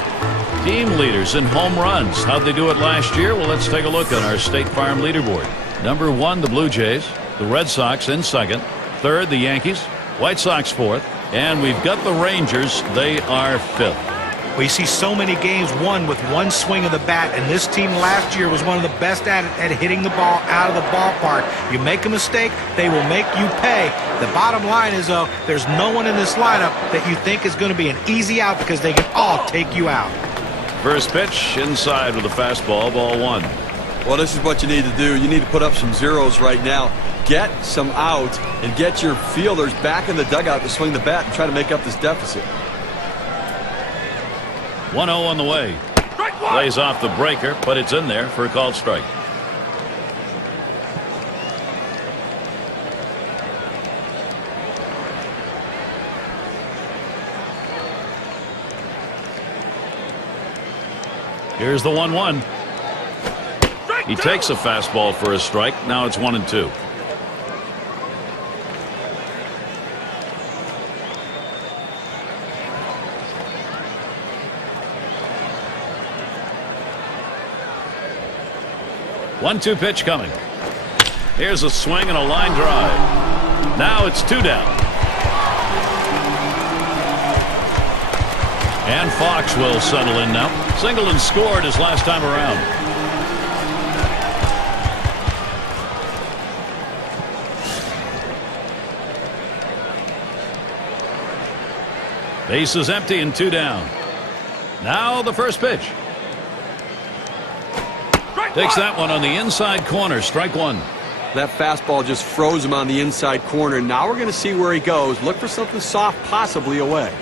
Team leaders in home runs. How'd they do it last year? Well, let's take a look on our State Farm leaderboard. Number 1, the Blue Jays. The Red Sox in second. Third, the Yankees. White Sox fourth. And we've got the Rangers. They are fifth. We see so many games won with one swing of the bat, and this team last year was one of the best at hitting the ball out of the ballpark. You make a mistake, they will make you pay. The bottom line is, though, there's no one in this lineup that you think is going to be an easy out because they can all take you out. First pitch inside with a fastball, ball 1. Well, this is what you need to do. You need to put up some zeros right now. Get some outs and get your fielders back in the dugout to swing the bat and try to make up this deficit. 1-0 on the way. Plays off the breaker, but it's in there for a called strike. Here's the 1-1. He takes a fastball for a strike. Now it's 1-2. One-two pitch coming. Here's a swing and a line drive. Now it's 2 down. And Fox will settle in now. Singleton scored his last time around. Base is empty and 2 down. Now the first pitch. Takes that one on the inside corner. Strike 1. That fastball just froze him on the inside corner. Now we're going to see where he goes. Look for something soft, possibly away.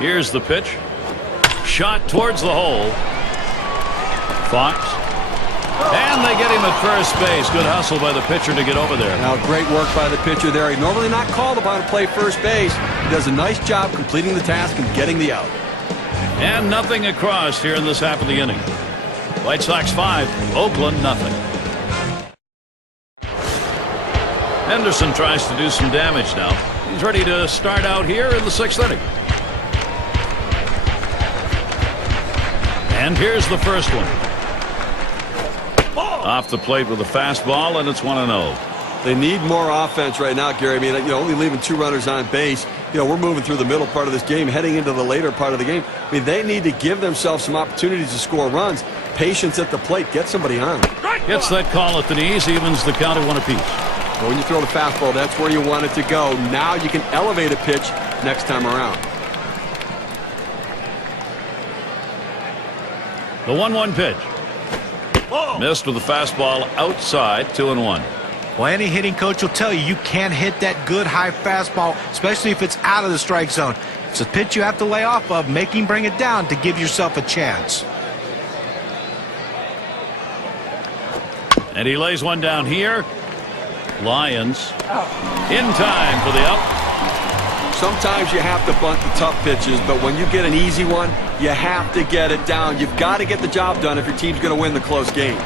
Here's the pitch. Shot towards the hole. Fox. And they get him at first base. Good hustle by the pitcher to get over there. Now, great work by the pitcher there. He's normally not called upon to play first base. He does a nice job completing the task and getting the out. And nothing across here in this half of the inning. White Sox 5, Oakland nothing. Henderson tries to do some damage now. He's ready to start out here in the 6th inning. And here's the first one. Off the plate with a fastball, and it's 1-0. They need more offense right now, Gary. I mean, only leaving 2 runners on base. We're moving through the middle part of this game, heading into the later part of the game. I mean, they need to give themselves some opportunities to score runs. Patience at the plate. Get somebody on. Gets that call at the knees, evens the count at 1 apiece. But when you throw the fastball, that's where you want it to go. Now you can elevate a pitch next time around. The 1-1 pitch. Missed with the fastball outside. 2-1. Well, any hitting coach will tell you you can't hit that good high fastball, especially if it's out of the strike zone. It's a pitch you have to lay off of, make him bring it down to give yourself a chance. And he lays one down here. Lyons in time for the out. Sometimes you have to bunt the tough pitches, but when you get an easy one, you have to get it down. You've got to get the job done if your team's going to win the close games.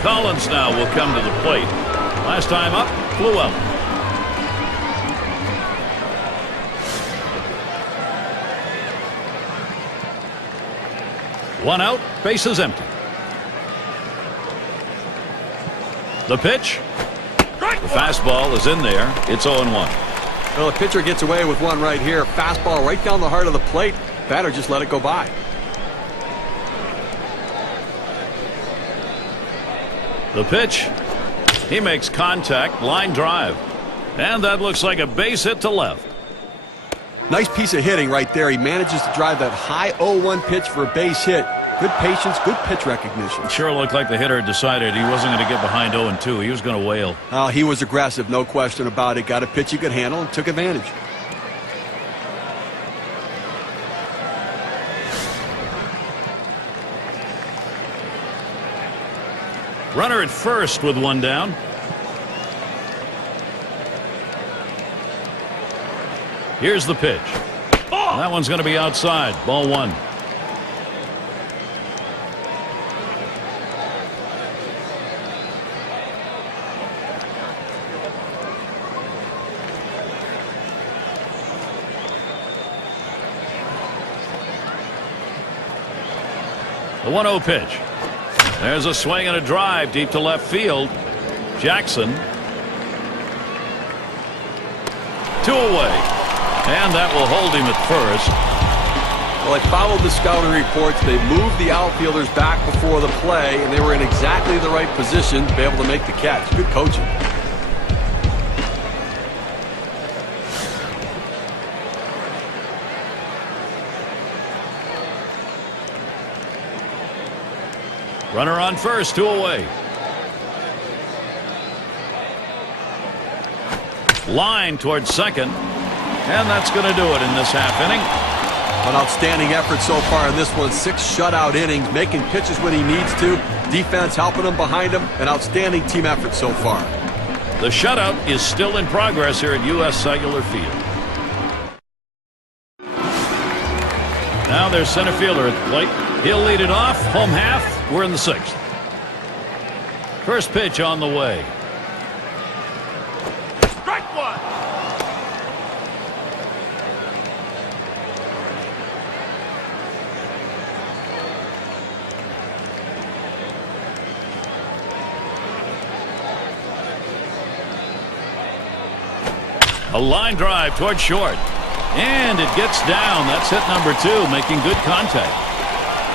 Collins now will come to the plate. Last time up, flew out. One out, bases empty. The pitch. The fastball is in there. It's 0-1. Well, the pitcher gets away with one right here. Fastball right down the heart of the plate. Batter just let it go by. The pitch. He makes contact. Line drive. And that looks like a base hit to left. Nice piece of hitting right there. He manages to drive that high 0-1 pitch for a base hit. Good patience, good pitch recognition. Sure looked like the hitter decided he wasn't going to get behind 0-2. He was going to wail. He was aggressive, no question about it. Got a pitch he could handle and took advantage. Runner at first with one down. Here's the pitch. That one's going to be outside. Ball one. The 1-0 pitch. There's a swing and a drive deep to left field. Jackson. 2 away. And that will hold him at first. Well, they followed the scouting reports. They moved the outfielders back before the play, and they were in exactly the right position to be able to make the catch. Good coaching. Runner on first, 2 away. Line towards second. And that's going to do it in this half inning. An outstanding effort so far in this one. 6 shutout innings, making pitches when he needs to. Defense helping him behind him. An outstanding team effort so far. The shutout is still in progress here at U.S. Cellular Field. Now there's center fielder at the plate. He'll lead it off. Home half. We're in the 6th. First pitch on the way. Strike one. A line drive toward short. And it gets down. That's hit number 2, making good contact.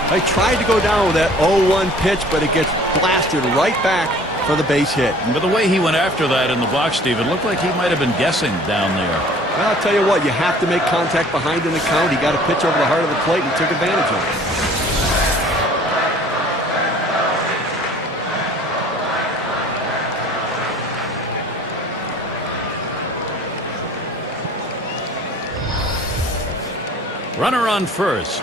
I tried to go down with that 0-1 pitch, but it gets blasted right back for the base hit. But the way he went after that in the box, Steve, it looked like he might have been guessing down there. Well, I'll tell you what, you have to make contact behind in the count. He got a pitch over the heart of the plate and took advantage of it. Runner on first.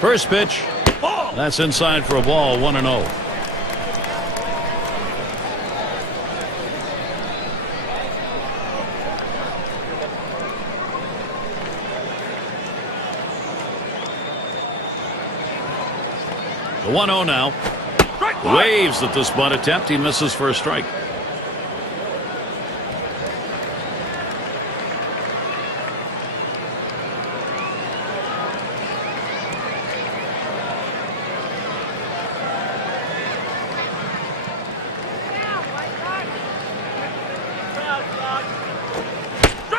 First pitch. That's inside for a ball, 1-0. The 1-0 now. Waves at this bunt attempt. He misses for a strike.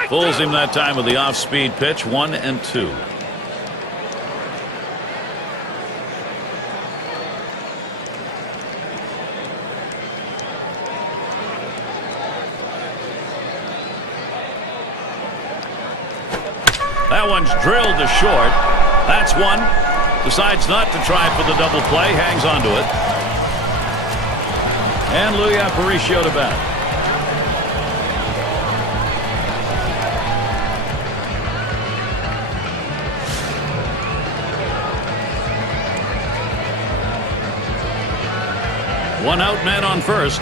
Fools him that time with the off-speed pitch, 1-2. That one's drilled to short. That's one. Decides not to try for the double play. Hangs on to it. And Louis Aparicio to bat. One out, man on first.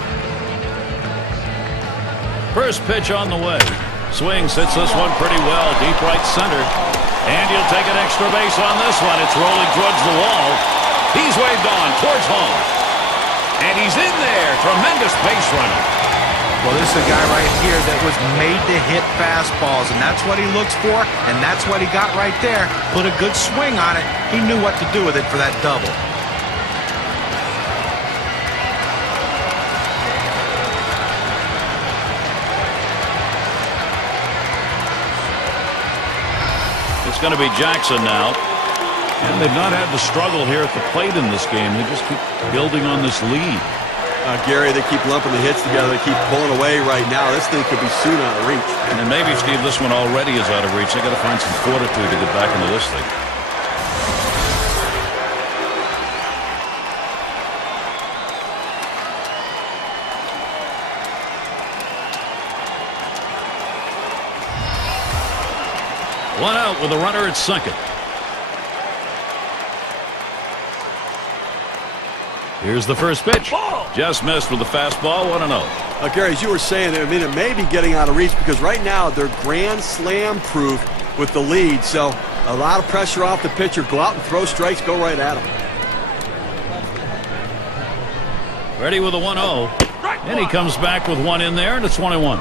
First pitch on the way. Swings, hits this one pretty well. Deep right center. And he'll take an extra base on this one. It's rolling towards the wall. He's waved on towards home. And he's in there. Tremendous base running. Well, this is a guy right here that was made to hit fastballs, and that's what he looks for, and that's what he got right there. Put a good swing on it. He knew what to do with it for that double. It's going to be Jackson now. And they've not had the struggle here at the plate in this game. They just keep building on this lead. Gary, they keep lumping the hits together. They keep pulling away right now. This thing could be soon out of reach. And maybe, Steve, this one already is out of reach. They got to find some fortitude to get back into this thing. One out with a runner at second. Here's the first pitch. Just missed with the fastball. 1-0. Gary, as you were saying, I mean, it may be getting out of reach because right now they're grand slam proof with the lead. So a lot of pressure off the pitcher. Go out and throw strikes. Go right at him. Ready with a 1-0. And he comes back with one in there, and it's 1-1.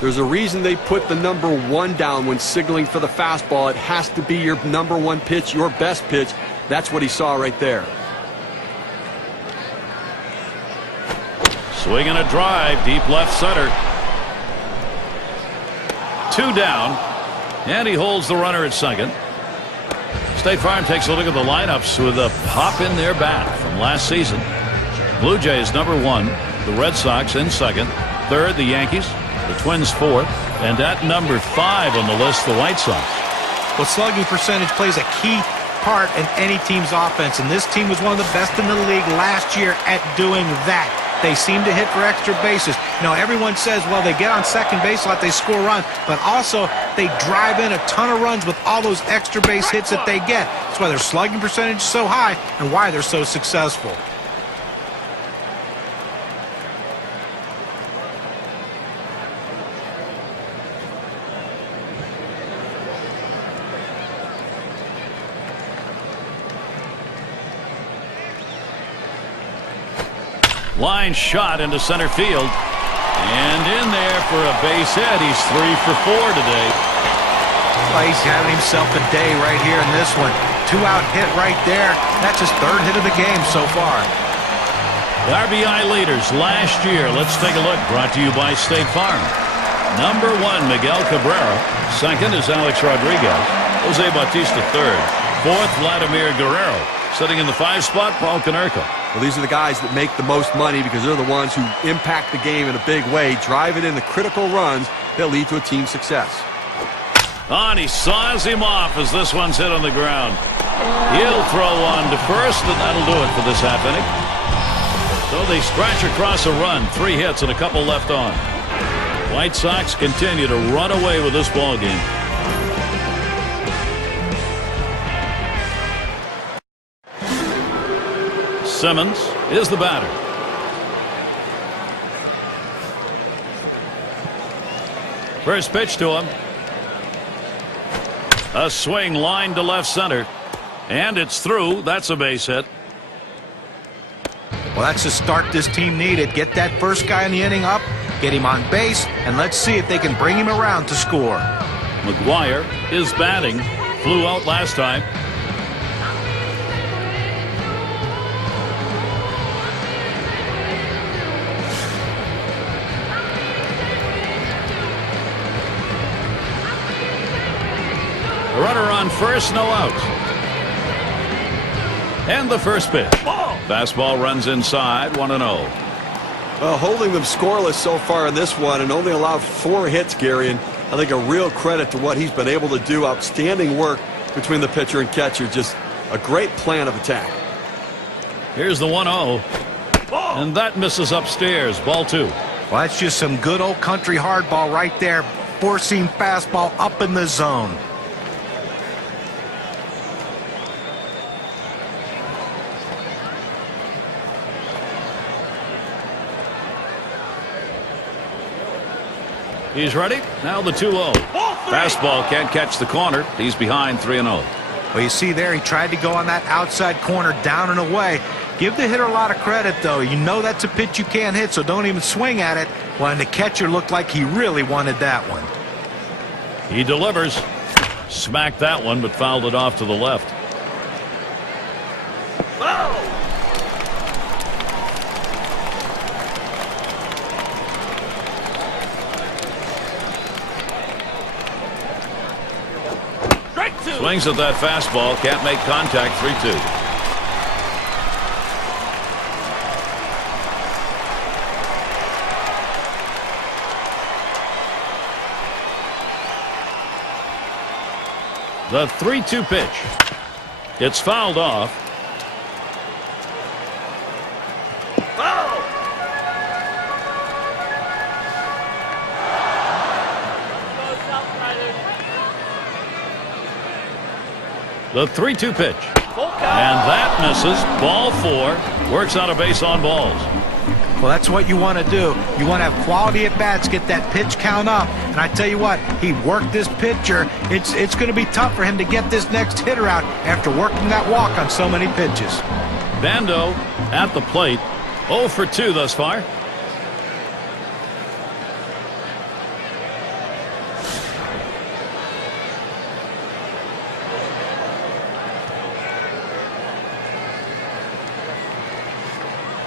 There's a reason they put the number 1 down when signaling for the fastball. It has to be your number 1 pitch, your best pitch. That's what he saw right there. Swinging a drive, deep left center. 2 down, and he holds the runner at second. State Farm takes a look at the lineups with a pop in their bat from last season. Blue Jays number 1, the Red Sox in second, third the Yankees, the Twins fourth, and at number 5 on the list, the White Sox. Well, slugging percentage plays a key part in any team's offense, and this team was one of the best in the league last year at doing that. They seem to hit for extra bases. You know, everyone says, well, they get on second base a lot, they score runs, but also they drive in a ton of runs with all those extra base hits that they get. That's why their slugging percentage is so high and why they're so successful. Line shot into center field. And in there for a base hit. He's 3 for 4 today. Well, he's having himself a day right here in this one. 2-out hit right there. That's his 3rd hit of the game so far. The RBI leaders last year. Let's take a look. Brought to you by State Farm. Number 1, Miguel Cabrera. Second is Alex Rodriguez. Jose Bautista third. Fourth, Vladimir Guerrero. Sitting in the 5 spot, Paul Konerko. Well, these are the guys that make the most money because they're the ones who impact the game in a big way, drive it in the critical runs that lead to a team's success. And he saws him off as this one's hit on the ground. He'll throw on to first, and that'll do it for this half inning. So they scratch across a run, 3 hits and a couple left on. White Sox continue to run away with this ball game. Simmons is the batter. First pitch to him. A swing line to left center. And it's through. That's a base hit. Well, that's the start this team needed. Get that first guy in the inning up, get him on base, and let's see if they can bring him around to score. McGuire is batting. Flew out last time. Runner on first, no outs. And the first pitch. Fastball runs inside, 1-0. Well, holding them scoreless so far in this one and only allowed 4 hits, Gary, and I think a real credit to what he's been able to do. Outstanding work between the pitcher and catcher. Just a great plan of attack. Here's the 1-0. And that misses upstairs, ball 2. Well, that's just some good old country hardball right there. Four-seam fastball up in the zone. He's ready. Now the 2-0. Fastball can't catch the corner. He's behind 3-0. Well, you see there, he tried to go on that outside corner down and away. Give the hitter a lot of credit, though. You know that's a pitch you can't hit, so don't even swing at it. Well, and the catcher looked like he really wanted that one. He delivers. Smacked that one, but fouled it off to the left. Swings at that fastball, can't make contact, 3-2. The 3-2 pitch. It's fouled off. The 3-2 pitch. And that misses. Ball 4. Works on a base on balls. Well, that's what you want to do. You want to have quality at bats, get that pitch count up. And I tell you what, he worked this pitcher. It's going to be tough for him to get this next hitter out after working that walk on so many pitches. Bando at the plate. 0 for 2 thus far.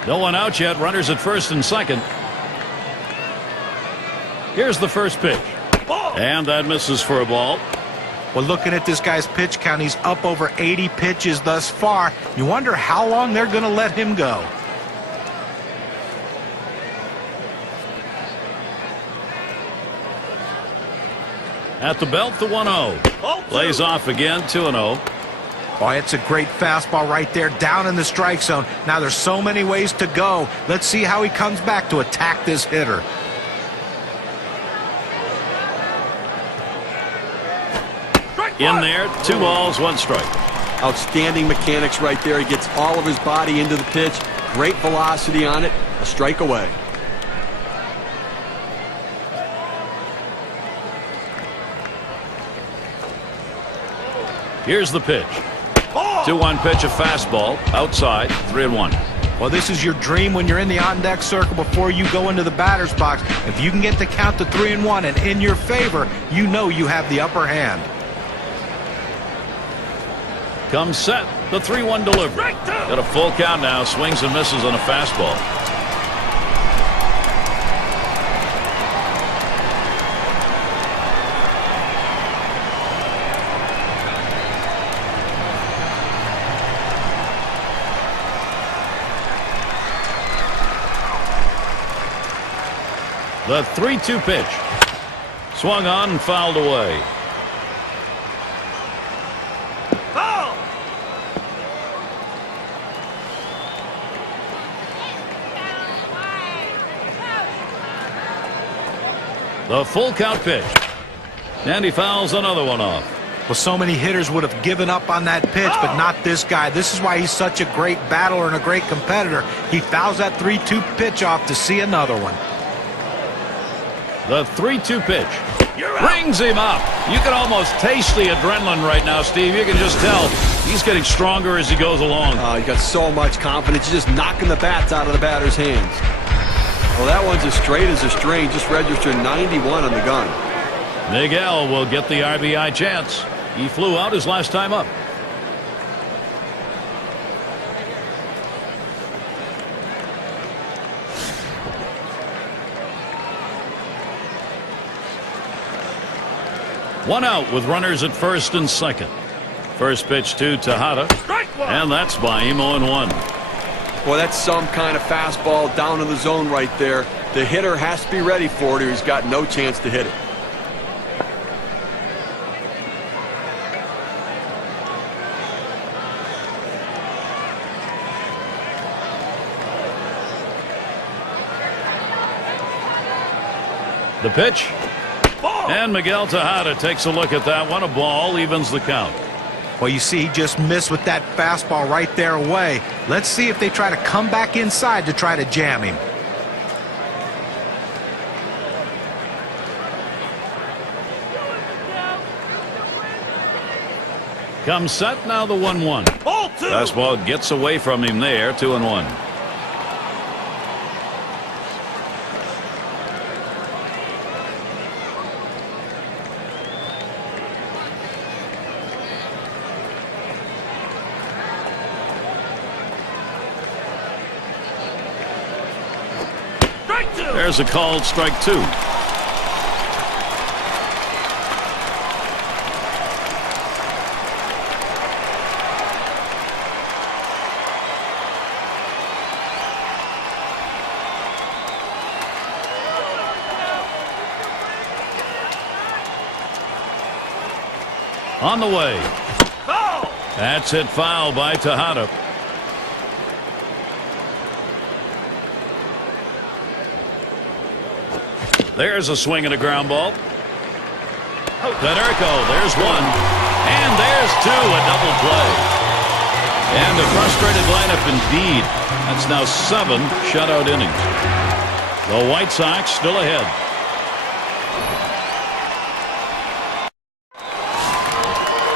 No one out yet. Runners at first and second. Here's the first pitch. And that misses for a ball. Well, looking at this guy's pitch count, he's up over 80 pitches thus far. You wonder how long they're going to let him go. At the belt, the 1-0. Lays off again, 2-0. Oh, it's a great fastball right there, down in the strike zone. Now there's so many ways to go. Let's see how he comes back to attack this hitter. In there, 2 balls, 1 strike. Outstanding mechanics right there. He gets all of his body into the pitch. Great velocity on it. A strike away. Here's the pitch. 2-1 pitch, a fastball, outside, 3-1. Well, this is your dream when you're in the on-deck circle before you go into the batter's box. If you can get the count to 3-1 and in your favor, you know you have the upper hand. Comes set, the 3-1 delivery. Got a full count now, swings and misses on a fastball. The 3-2 pitch. Swung on and fouled away. Foul! The full count pitch. And he fouls another one off. Well, so many hitters would have given up on that pitch, but not this guy. This is why he's such a great battler and a great competitor. He fouls that 3-2 pitch off to see another one. The 3-2 pitch. Brings him up. You can almost taste the adrenaline right now, Steve. You can just tell he's getting stronger as he goes along. He got so much confidence. He's just knocking the bats out of the batter's hands. Well, that one's as straight as a string. Just registered 91 on the gun. Miguel will get the RBI chance. He flew out his last time up. One out with runners at first and second. First pitch to Tejada. And that's by him, 0-1. Well, that's some kind of fastball down in the zone right there. The hitter has to be ready for it or he's got no chance to hit it. The pitch. And Miguel Tejada takes a look at that one. A ball evens the count. Well, you see, he just missed with that fastball right there away. Let's see if they try to come back inside to try to jam him. Comes set, now the 1-1. Fastball gets away from him there, 2-1. There's a called strike 2. On the way. Foul! That's hit foul by Tejada. There's a swing and a ground ball. Federico, there's one. And there's two, a double play. And a frustrated lineup indeed. That's now 7 shutout innings. The White Sox still ahead.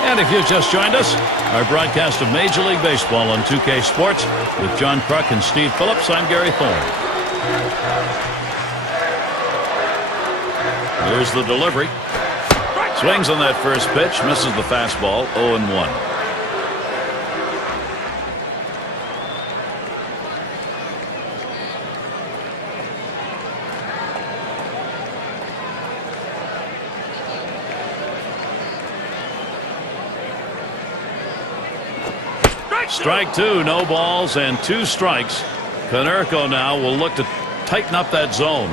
And if you've just joined us, our broadcast of Major League Baseball on 2K Sports with John Kruk and Steve Phillips. I'm Gary Thorne. Here's the delivery. Swings on that first pitch, misses the fastball, 0-1. Strike two, no balls and 2 strikes. Konerko now will look to tighten up that zone.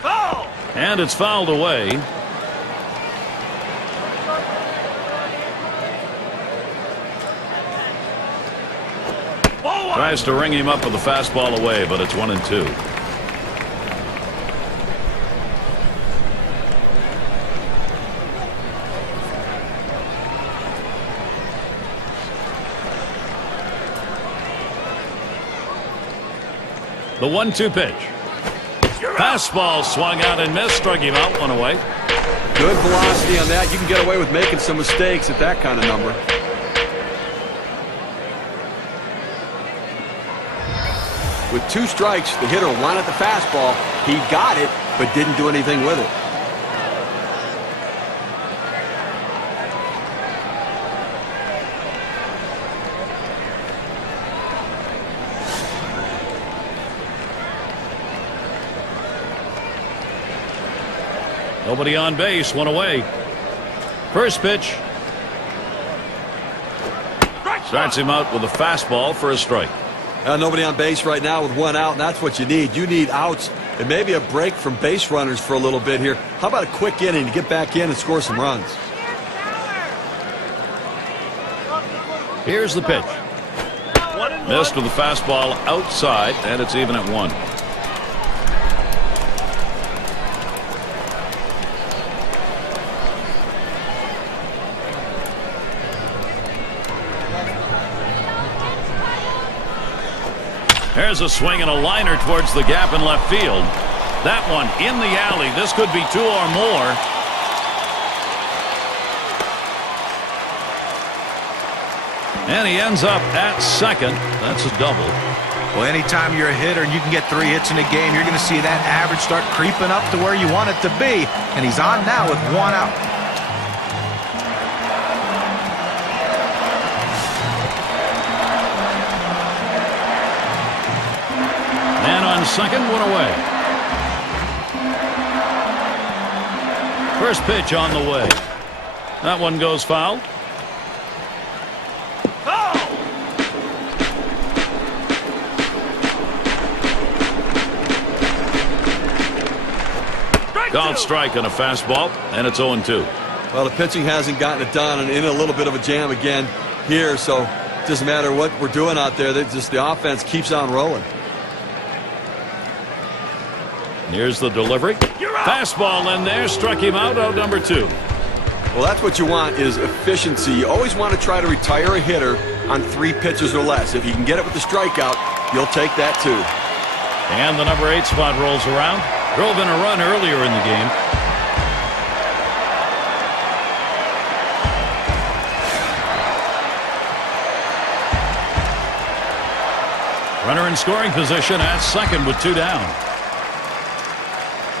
Foul! And it's fouled away. Tries to ring him up with the fastball away, but it's 1-2. The 1-2 pitch. Fastball swung out and missed. Struck him out, 1 away. Good velocity on that. You can get away with making some mistakes at that kind of number. With 2 strikes, the hitter wanted the fastball. He got it, but didn't do anything with it. Nobody on base, 1 away. First pitch. Starts him out with a fastball for a strike. Nobody on base right now with 1 out, and that's what you need. You need outs and maybe a break from base runners for a little bit here. How about a quick inning to get back in and score some runs? Here's the pitch. Missed with the fastball outside, and it's even at 1. There's a swing and a liner towards the gap in left field. That one in the alley. This could be 2 or more. And he ends up at second. That's a double. Well, anytime you're a hitter and you can get 3 hits in a game, you're going to see that average start creeping up to where you want it to be. And he's on now with 1 out. Second, 1 away. First pitch on the way. That one goes foul. Called strike on a fastball, and it's 0-2. Well, the pitching hasn't gotten it done, and in a little bit of a jam again here, so it doesn't matter what we're doing out there. The offense keeps on rolling. Here's the delivery. Fastball in there, struck him out. Out number 2. Well, that's what you want is efficiency. You always want to try to retire a hitter on 3 pitches or less. If you can get it with the strikeout, you'll take that too. And the number 8 spot rolls around. Drove in a run earlier in the game. Runner in scoring position at second with 2 down.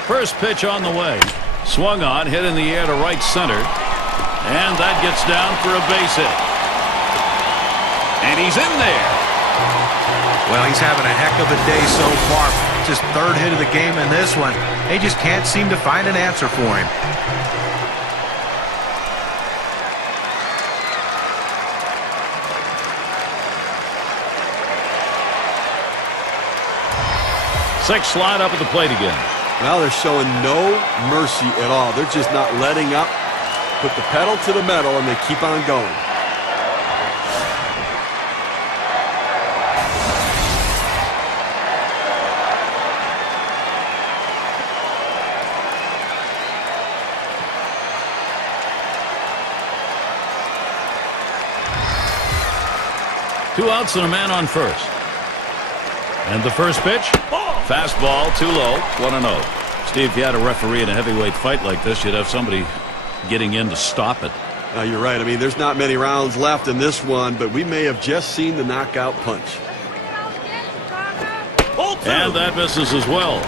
First pitch on the way. Swung on, hit in the air to right center. And that gets down for a base hit. And he's in there. Well, he's having a heck of a day so far. It's his 3rd hit of the game in this one. They just can't seem to find an answer for him. Sixth slide up at the plate again. Well, they're showing no mercy at all. They're just not letting up. Put the pedal to the metal, and they keep on going. 2 outs and a man on first. And the first pitch, fastball too low, 1-0. Steve, if you had a referee in a heavyweight fight like this, you'd have somebody getting in to stop it. You're right. I mean, there's not many rounds left in this one, but we may have just seen the knockout punch. And that misses as well.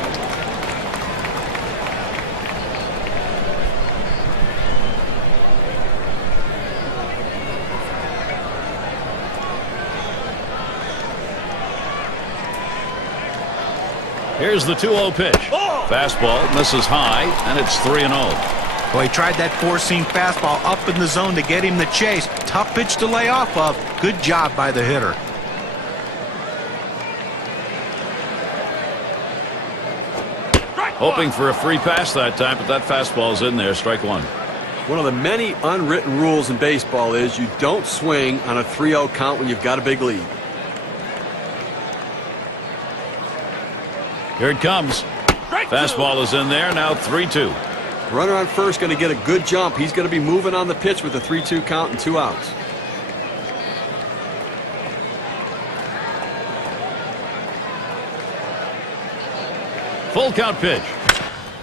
Here's the 2-0 pitch. Fastball misses high, and it's 3-0. Well, he tried that four-seam fastball up in the zone to get him the chase. Tough pitch to lay off of. Good job by the hitter. Hoping for a free pass that time, but that fastball's in there. Strike one. One of the many unwritten rules in baseball is you don't swing on a 3-0 count when you've got a big lead. Here it comes. Fastball is in there. Now 3-2. Runner on first going to get a good jump. He's going to be moving on the pitch with a 3-2 count and 2 outs. Full count pitch.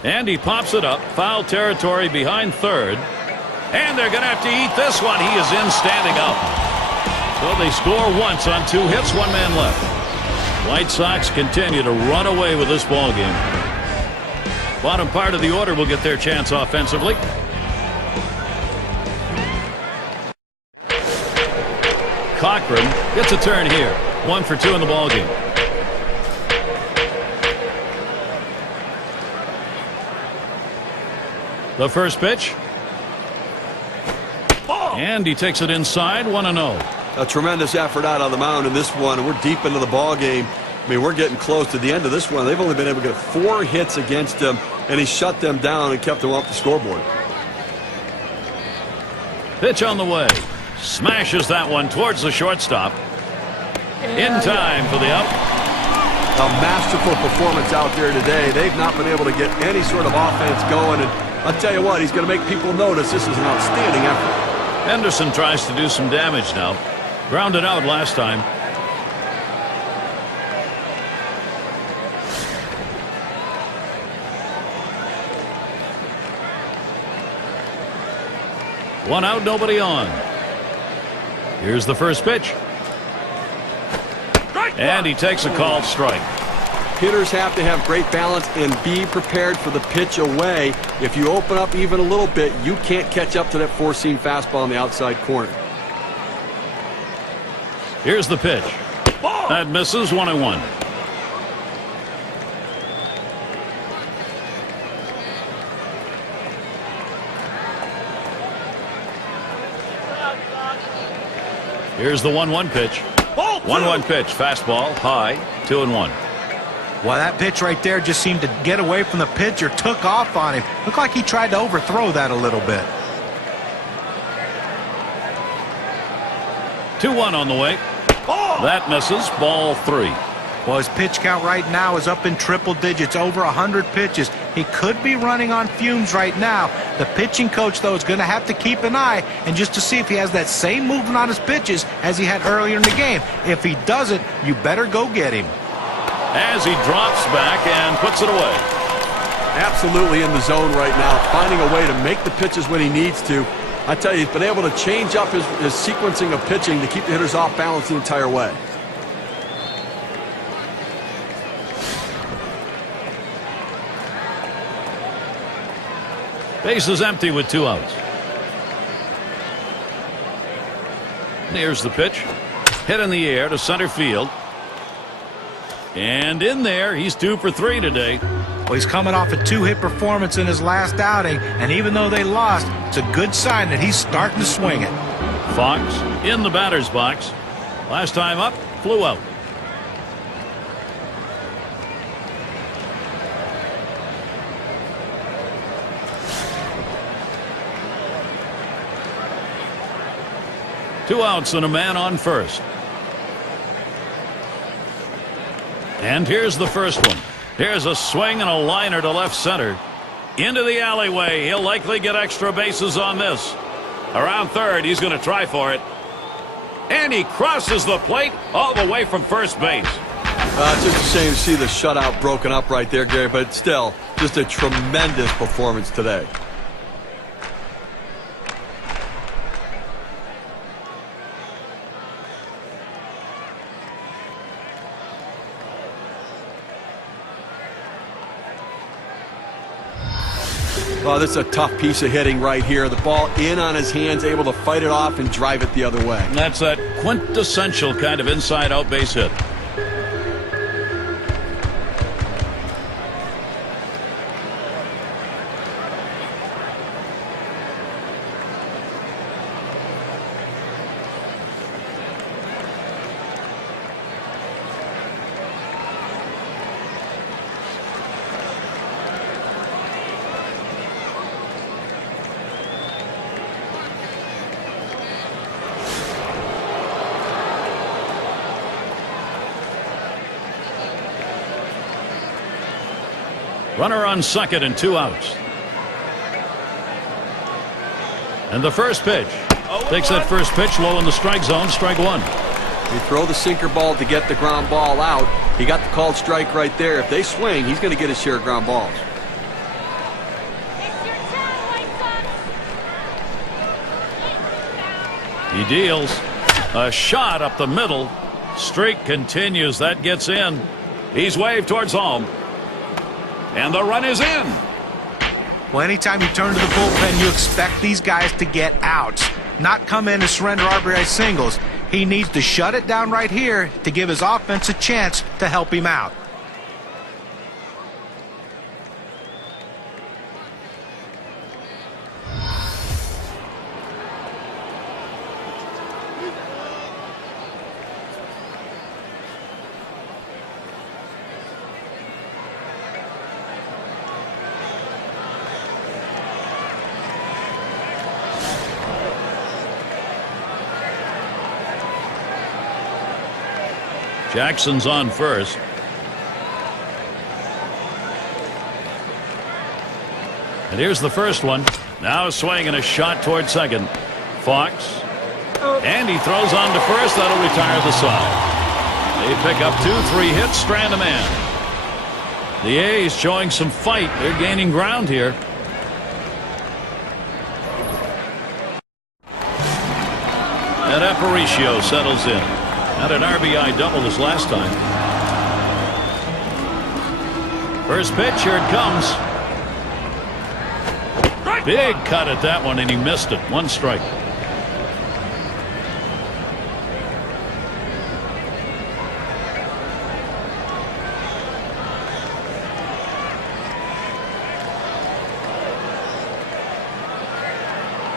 And he pops it up. Foul territory behind third. And they're going to have to eat this one. He is in standing up. So they score once on 2 hits, 1 man left. White Sox continue to run away with this ball game. Bottom part of the order will get their chance offensively. Cochran gets a turn here. 1 for 2 in the ball game. The first pitch. And he takes it inside, 1-0. A tremendous effort out on the mound in this one, and we're deep into the ball game. I mean, we're getting close to the end of this one. They've only been able to get 4 hits against him, and he shut them down and kept them off the scoreboard. Pitch on the way. Smashes that one towards the shortstop. In time for the out. A masterful performance out there today. They've not been able to get any sort of offense going, and I'll tell you what, he's going to make people notice this is an outstanding effort. Henderson tries to do some damage now. Grounded out last time. One out, nobody on. Here's the first pitch. And he takes a called strike. Hitters have to have great balance and be prepared for the pitch away. If you open up even a little bit, you can't catch up to that four-seam fastball in the outside corner. Here's the pitch. That misses, 1-1. Here's the 1-1 pitch. 1-1 pitch, fastball, high, 2-1. Well, that pitch right there just seemed to get away from the pitcher, took off on him. Looked like he tried to overthrow that a little bit. 2-1 on the way. That misses, ball 3. Well, his pitch count right now is up in triple digits, over 100 pitches. He could be running on fumes right now. The pitching coach, though, is going to have to keep an eye and just to see if he has that same movement on his pitches as he had earlier in the game. If he doesn't, you better go get him. As he drops back and puts it away. Absolutely in the zone right now, finding a way to make the pitches when he needs to. I tell you, he's been able to change up his sequencing of pitching to keep the hitters off balance the entire way. Base is empty with 2 outs. Here's the pitch. Hit in the air to center field. And in there, he's 2 for 3 today. Well, he's coming off a 2-hit performance in his last outing, and even though they lost, it's a good sign that he's starting to swing it. Fox in the batter's box. Last time up, flew out. Two outs and a man on first. And here's the first one. Here's a swing and a liner to left center. Into the alleyway. He'll likely get extra bases on this. Around third, he's going to try for it. And he crosses the plate all the way from first base. It's just a shame to see the shutout broken up right there, Gary, but still, just a tremendous performance today. Oh, this is a tough piece of hitting right here. The ball in on his hands, able to fight it off and drive it the other way. That's that quintessential kind of inside-out base hit. Runner on second and 2 outs. And the first pitch. Takes that first pitch low in the strike zone. Strike one. You throw the sinker ball to get the ground ball out. He got the called strike right there. If they swing, he's going to get his share of ground balls. He deals a shot up the middle. Streak continues. That gets in. He's waved towards home. And the run is in. Well, anytime you turn to the bullpen, you expect these guys to get outs, not come in and surrender RBI singles. He needs to shut it down right here to give his offense a chance to help him out. Jackson's on first. And here's the first one. Now swinging a shot toward second. Fox. And he throws on to first. That'll retire the side. They pick up 2-3 hits, strand a man. The A's showing some fight. They're gaining ground here. And Aparicio settles in. Had an RBI double this last time. First pitch, here it comes. Big cut at that one, and he missed it. One strike.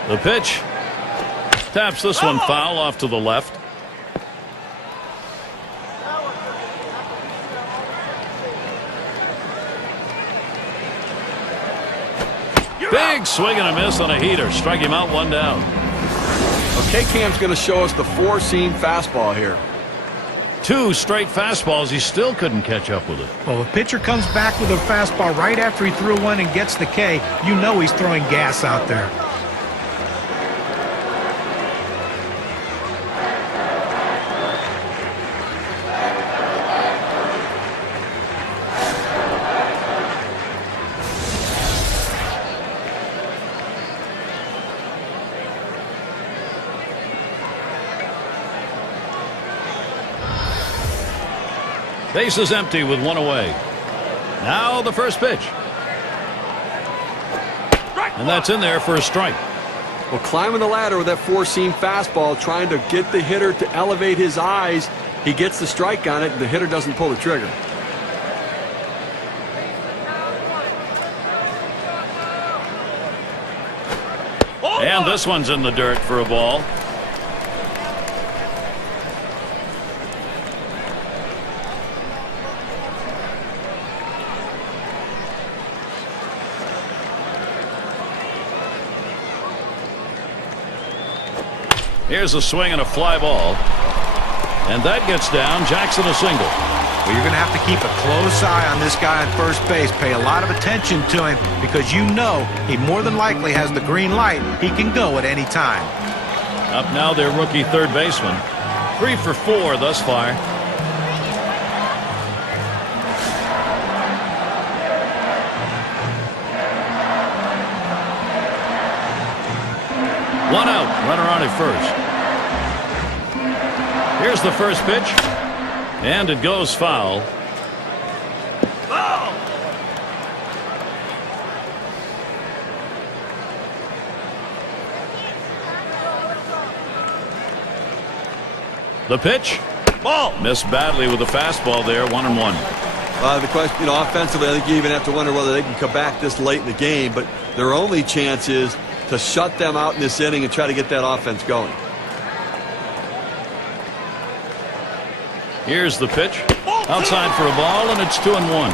The pitch. Taps this one foul off to the left. Big swing and a miss on a heater. Strike him out, one down. Okay, Cam's going to show us the four-seam fastball here. 2 straight fastballs. He still couldn't catch up with it. Well, a pitcher comes back with a fastball right after he threw one and gets the K. You know he's throwing gas out there. Base is empty with one away. Now the first pitch. And that's in there for a strike. Well, climbing the ladder with that four-seam fastball, trying to get the hitter to elevate his eyes. He gets the strike on it, and the hitter doesn't pull the trigger. And this one's in the dirt for a ball. Here's a swing and a fly ball. And that gets down. Jackson a single. Well, you're going to have to keep a close eye on this guy on first base. Pay a lot of attention to him because you know he more than likely has the green light. He can go at any time. Up now their rookie third baseman. 3 for 4 thus far. One out, runner on at first. Here's the first pitch, and it goes foul. Foul! The pitch, Ball! missed badly with the fastball there, 1-1. The question, offensively, I think you even have to wonder whether they can come back this late in the game, but their only chance is to shut them out in this inning and try to get that offense going. Here's the pitch, outside for a ball, and it's 2-1.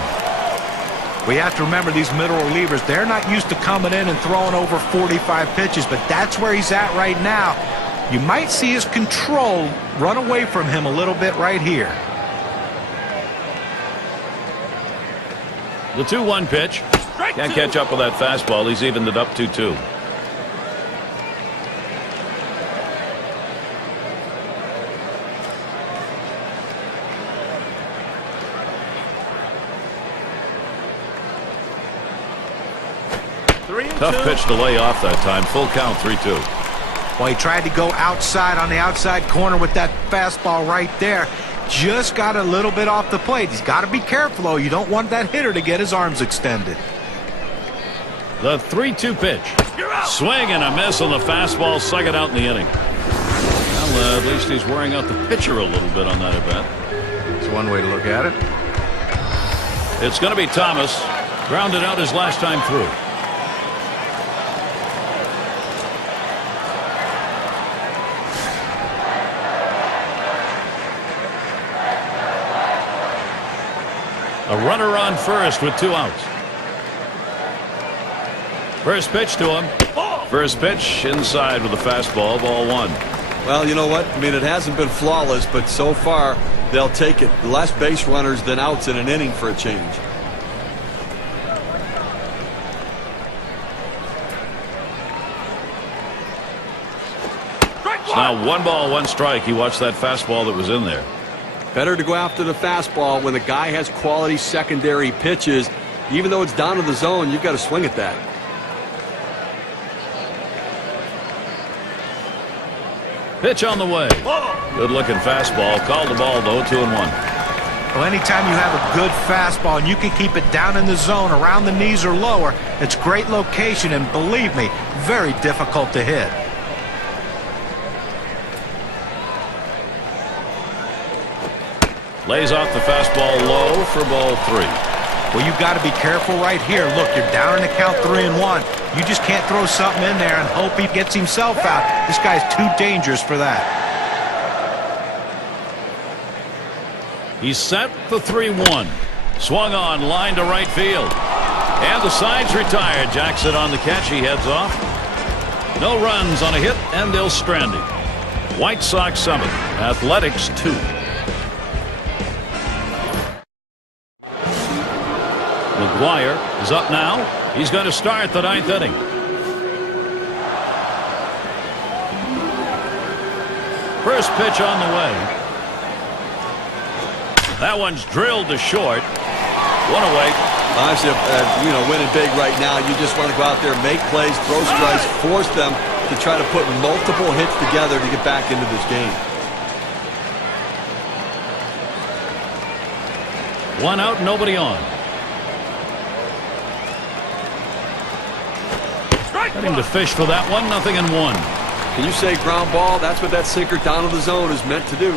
We have to remember these middle relievers, they're not used to coming in and throwing over 45 pitches, but that's where he's at right now. You might see his control run away from him a little bit right here. The 2-1 pitch. Can't catch up with that fastball. He's evened it up 2-2. Tough pitch to lay off that time. Full count, 3-2. Well, he tried to go outside on the outside corner with that fastball right there. Just got a little bit off the plate. He's got to be careful, though. You don't want that hitter to get his arms extended. The 3-2 pitch. Swing and a miss on the fastball. Second out in the inning. Well, at least he's wearing out the pitcher a little bit on that at bat. That's one way to look at it. It's going to be Thomas. Grounded out his last time through. A runner on first with 2 outs. First pitch to him. First pitch inside with a fastball, ball 1. Well, you know what? I mean, it hasn't been flawless, but so far they'll take it. Less base runners than outs in an inning for a change. It's now 1 ball, 1 strike. He watched that fastball that was in there. Better to go after the fastball when the guy has quality secondary pitches. Even though it's down to the zone, you've got to swing at that. Pitch on the way. Good looking fastball. Called the ball though, 2-1. Well, anytime you have a good fastball and you can keep it down in the zone around the knees or lower, it's great location and believe me, very difficult to hit. Lays off the fastball low for ball 3. Well, you've got to be careful right here. Look, you're down in the count 3-1. You just can't throw something in there and hope he gets himself out. This guy's too dangerous for that. He's set the 3-1. Swung on, line to right field. And the side's retired. Jackson on the catch. He heads off. No runs on a hit, and they'll strand him. White Sox 7, Athletics 2. McGuire is up now. He's going to start the 9th inning. First pitch on the way. That one's drilled to short. 1 away. Obviously, winning big right now. You just want to go out there, make plays, throw strikes, force them to try to put multiple hits together to get back into this game. 1 out, nobody on. Got him to fish for that one. 0-1. Can you say ground ball? That's what that sinker down to the zone is meant to do.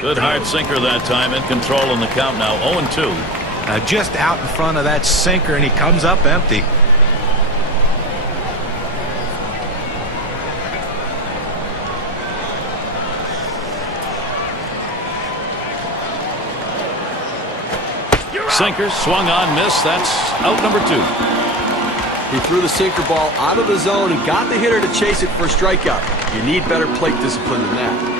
Good hard sinker that time. In control in the count now. 0-2. Just out in front of that sinker, and he comes up empty. Sinker swung on, missed. That's out number 2. He threw the sinker ball out of the zone and got the hitter to chase it for a strikeout. You need better plate discipline than that.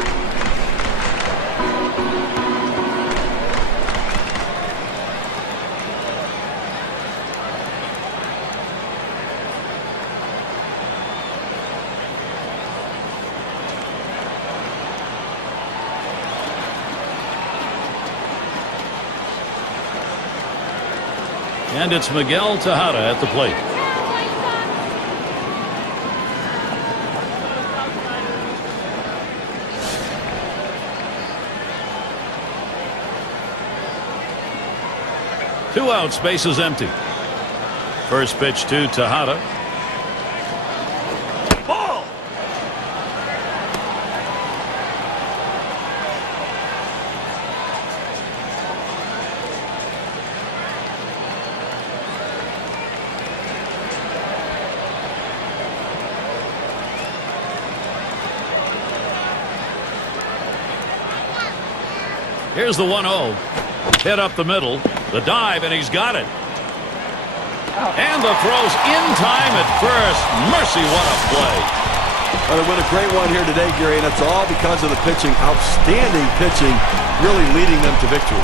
And it's Miguel Tejada at the plate. Two outs, bases empty. First pitch to Tejada. Ball. Here's the 1-0. Hit up the middle. The dive, and he's got it. And the throw's in time at first. Mercy, what a play. Well, they win a great one here today, Gary, and it's all because of the pitching. Outstanding pitching, really leading them to victory.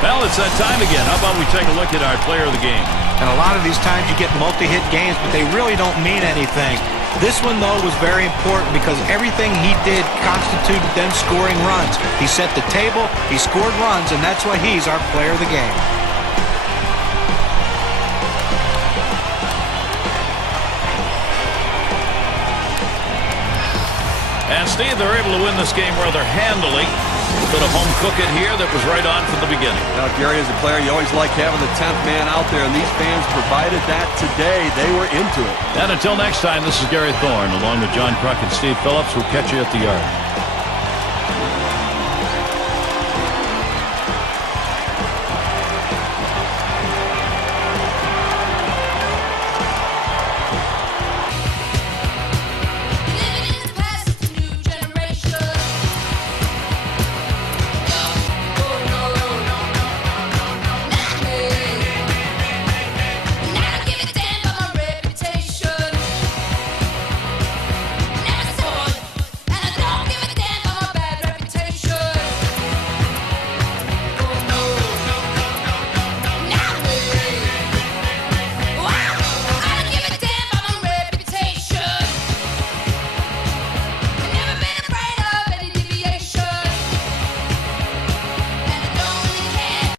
Well, it's that time again. How about we take a look at our player of the game? And a lot of these times you get multi-hit games, but they really don't mean anything. This one, though, was very important because everything he did constituted them scoring runs. He set the table, he scored runs, and that's why he's our player of the game. And Steve, they're able to win this game rather handily. Bit of home cook it here that was right on from the beginning. Now, Gary, as a player, you always like having the 10th man out there, and these fans provided that today. They were into it. And until next time, this is Gary Thorne, along with John Kruk and Steve Phillips. We'll catch you at the yard.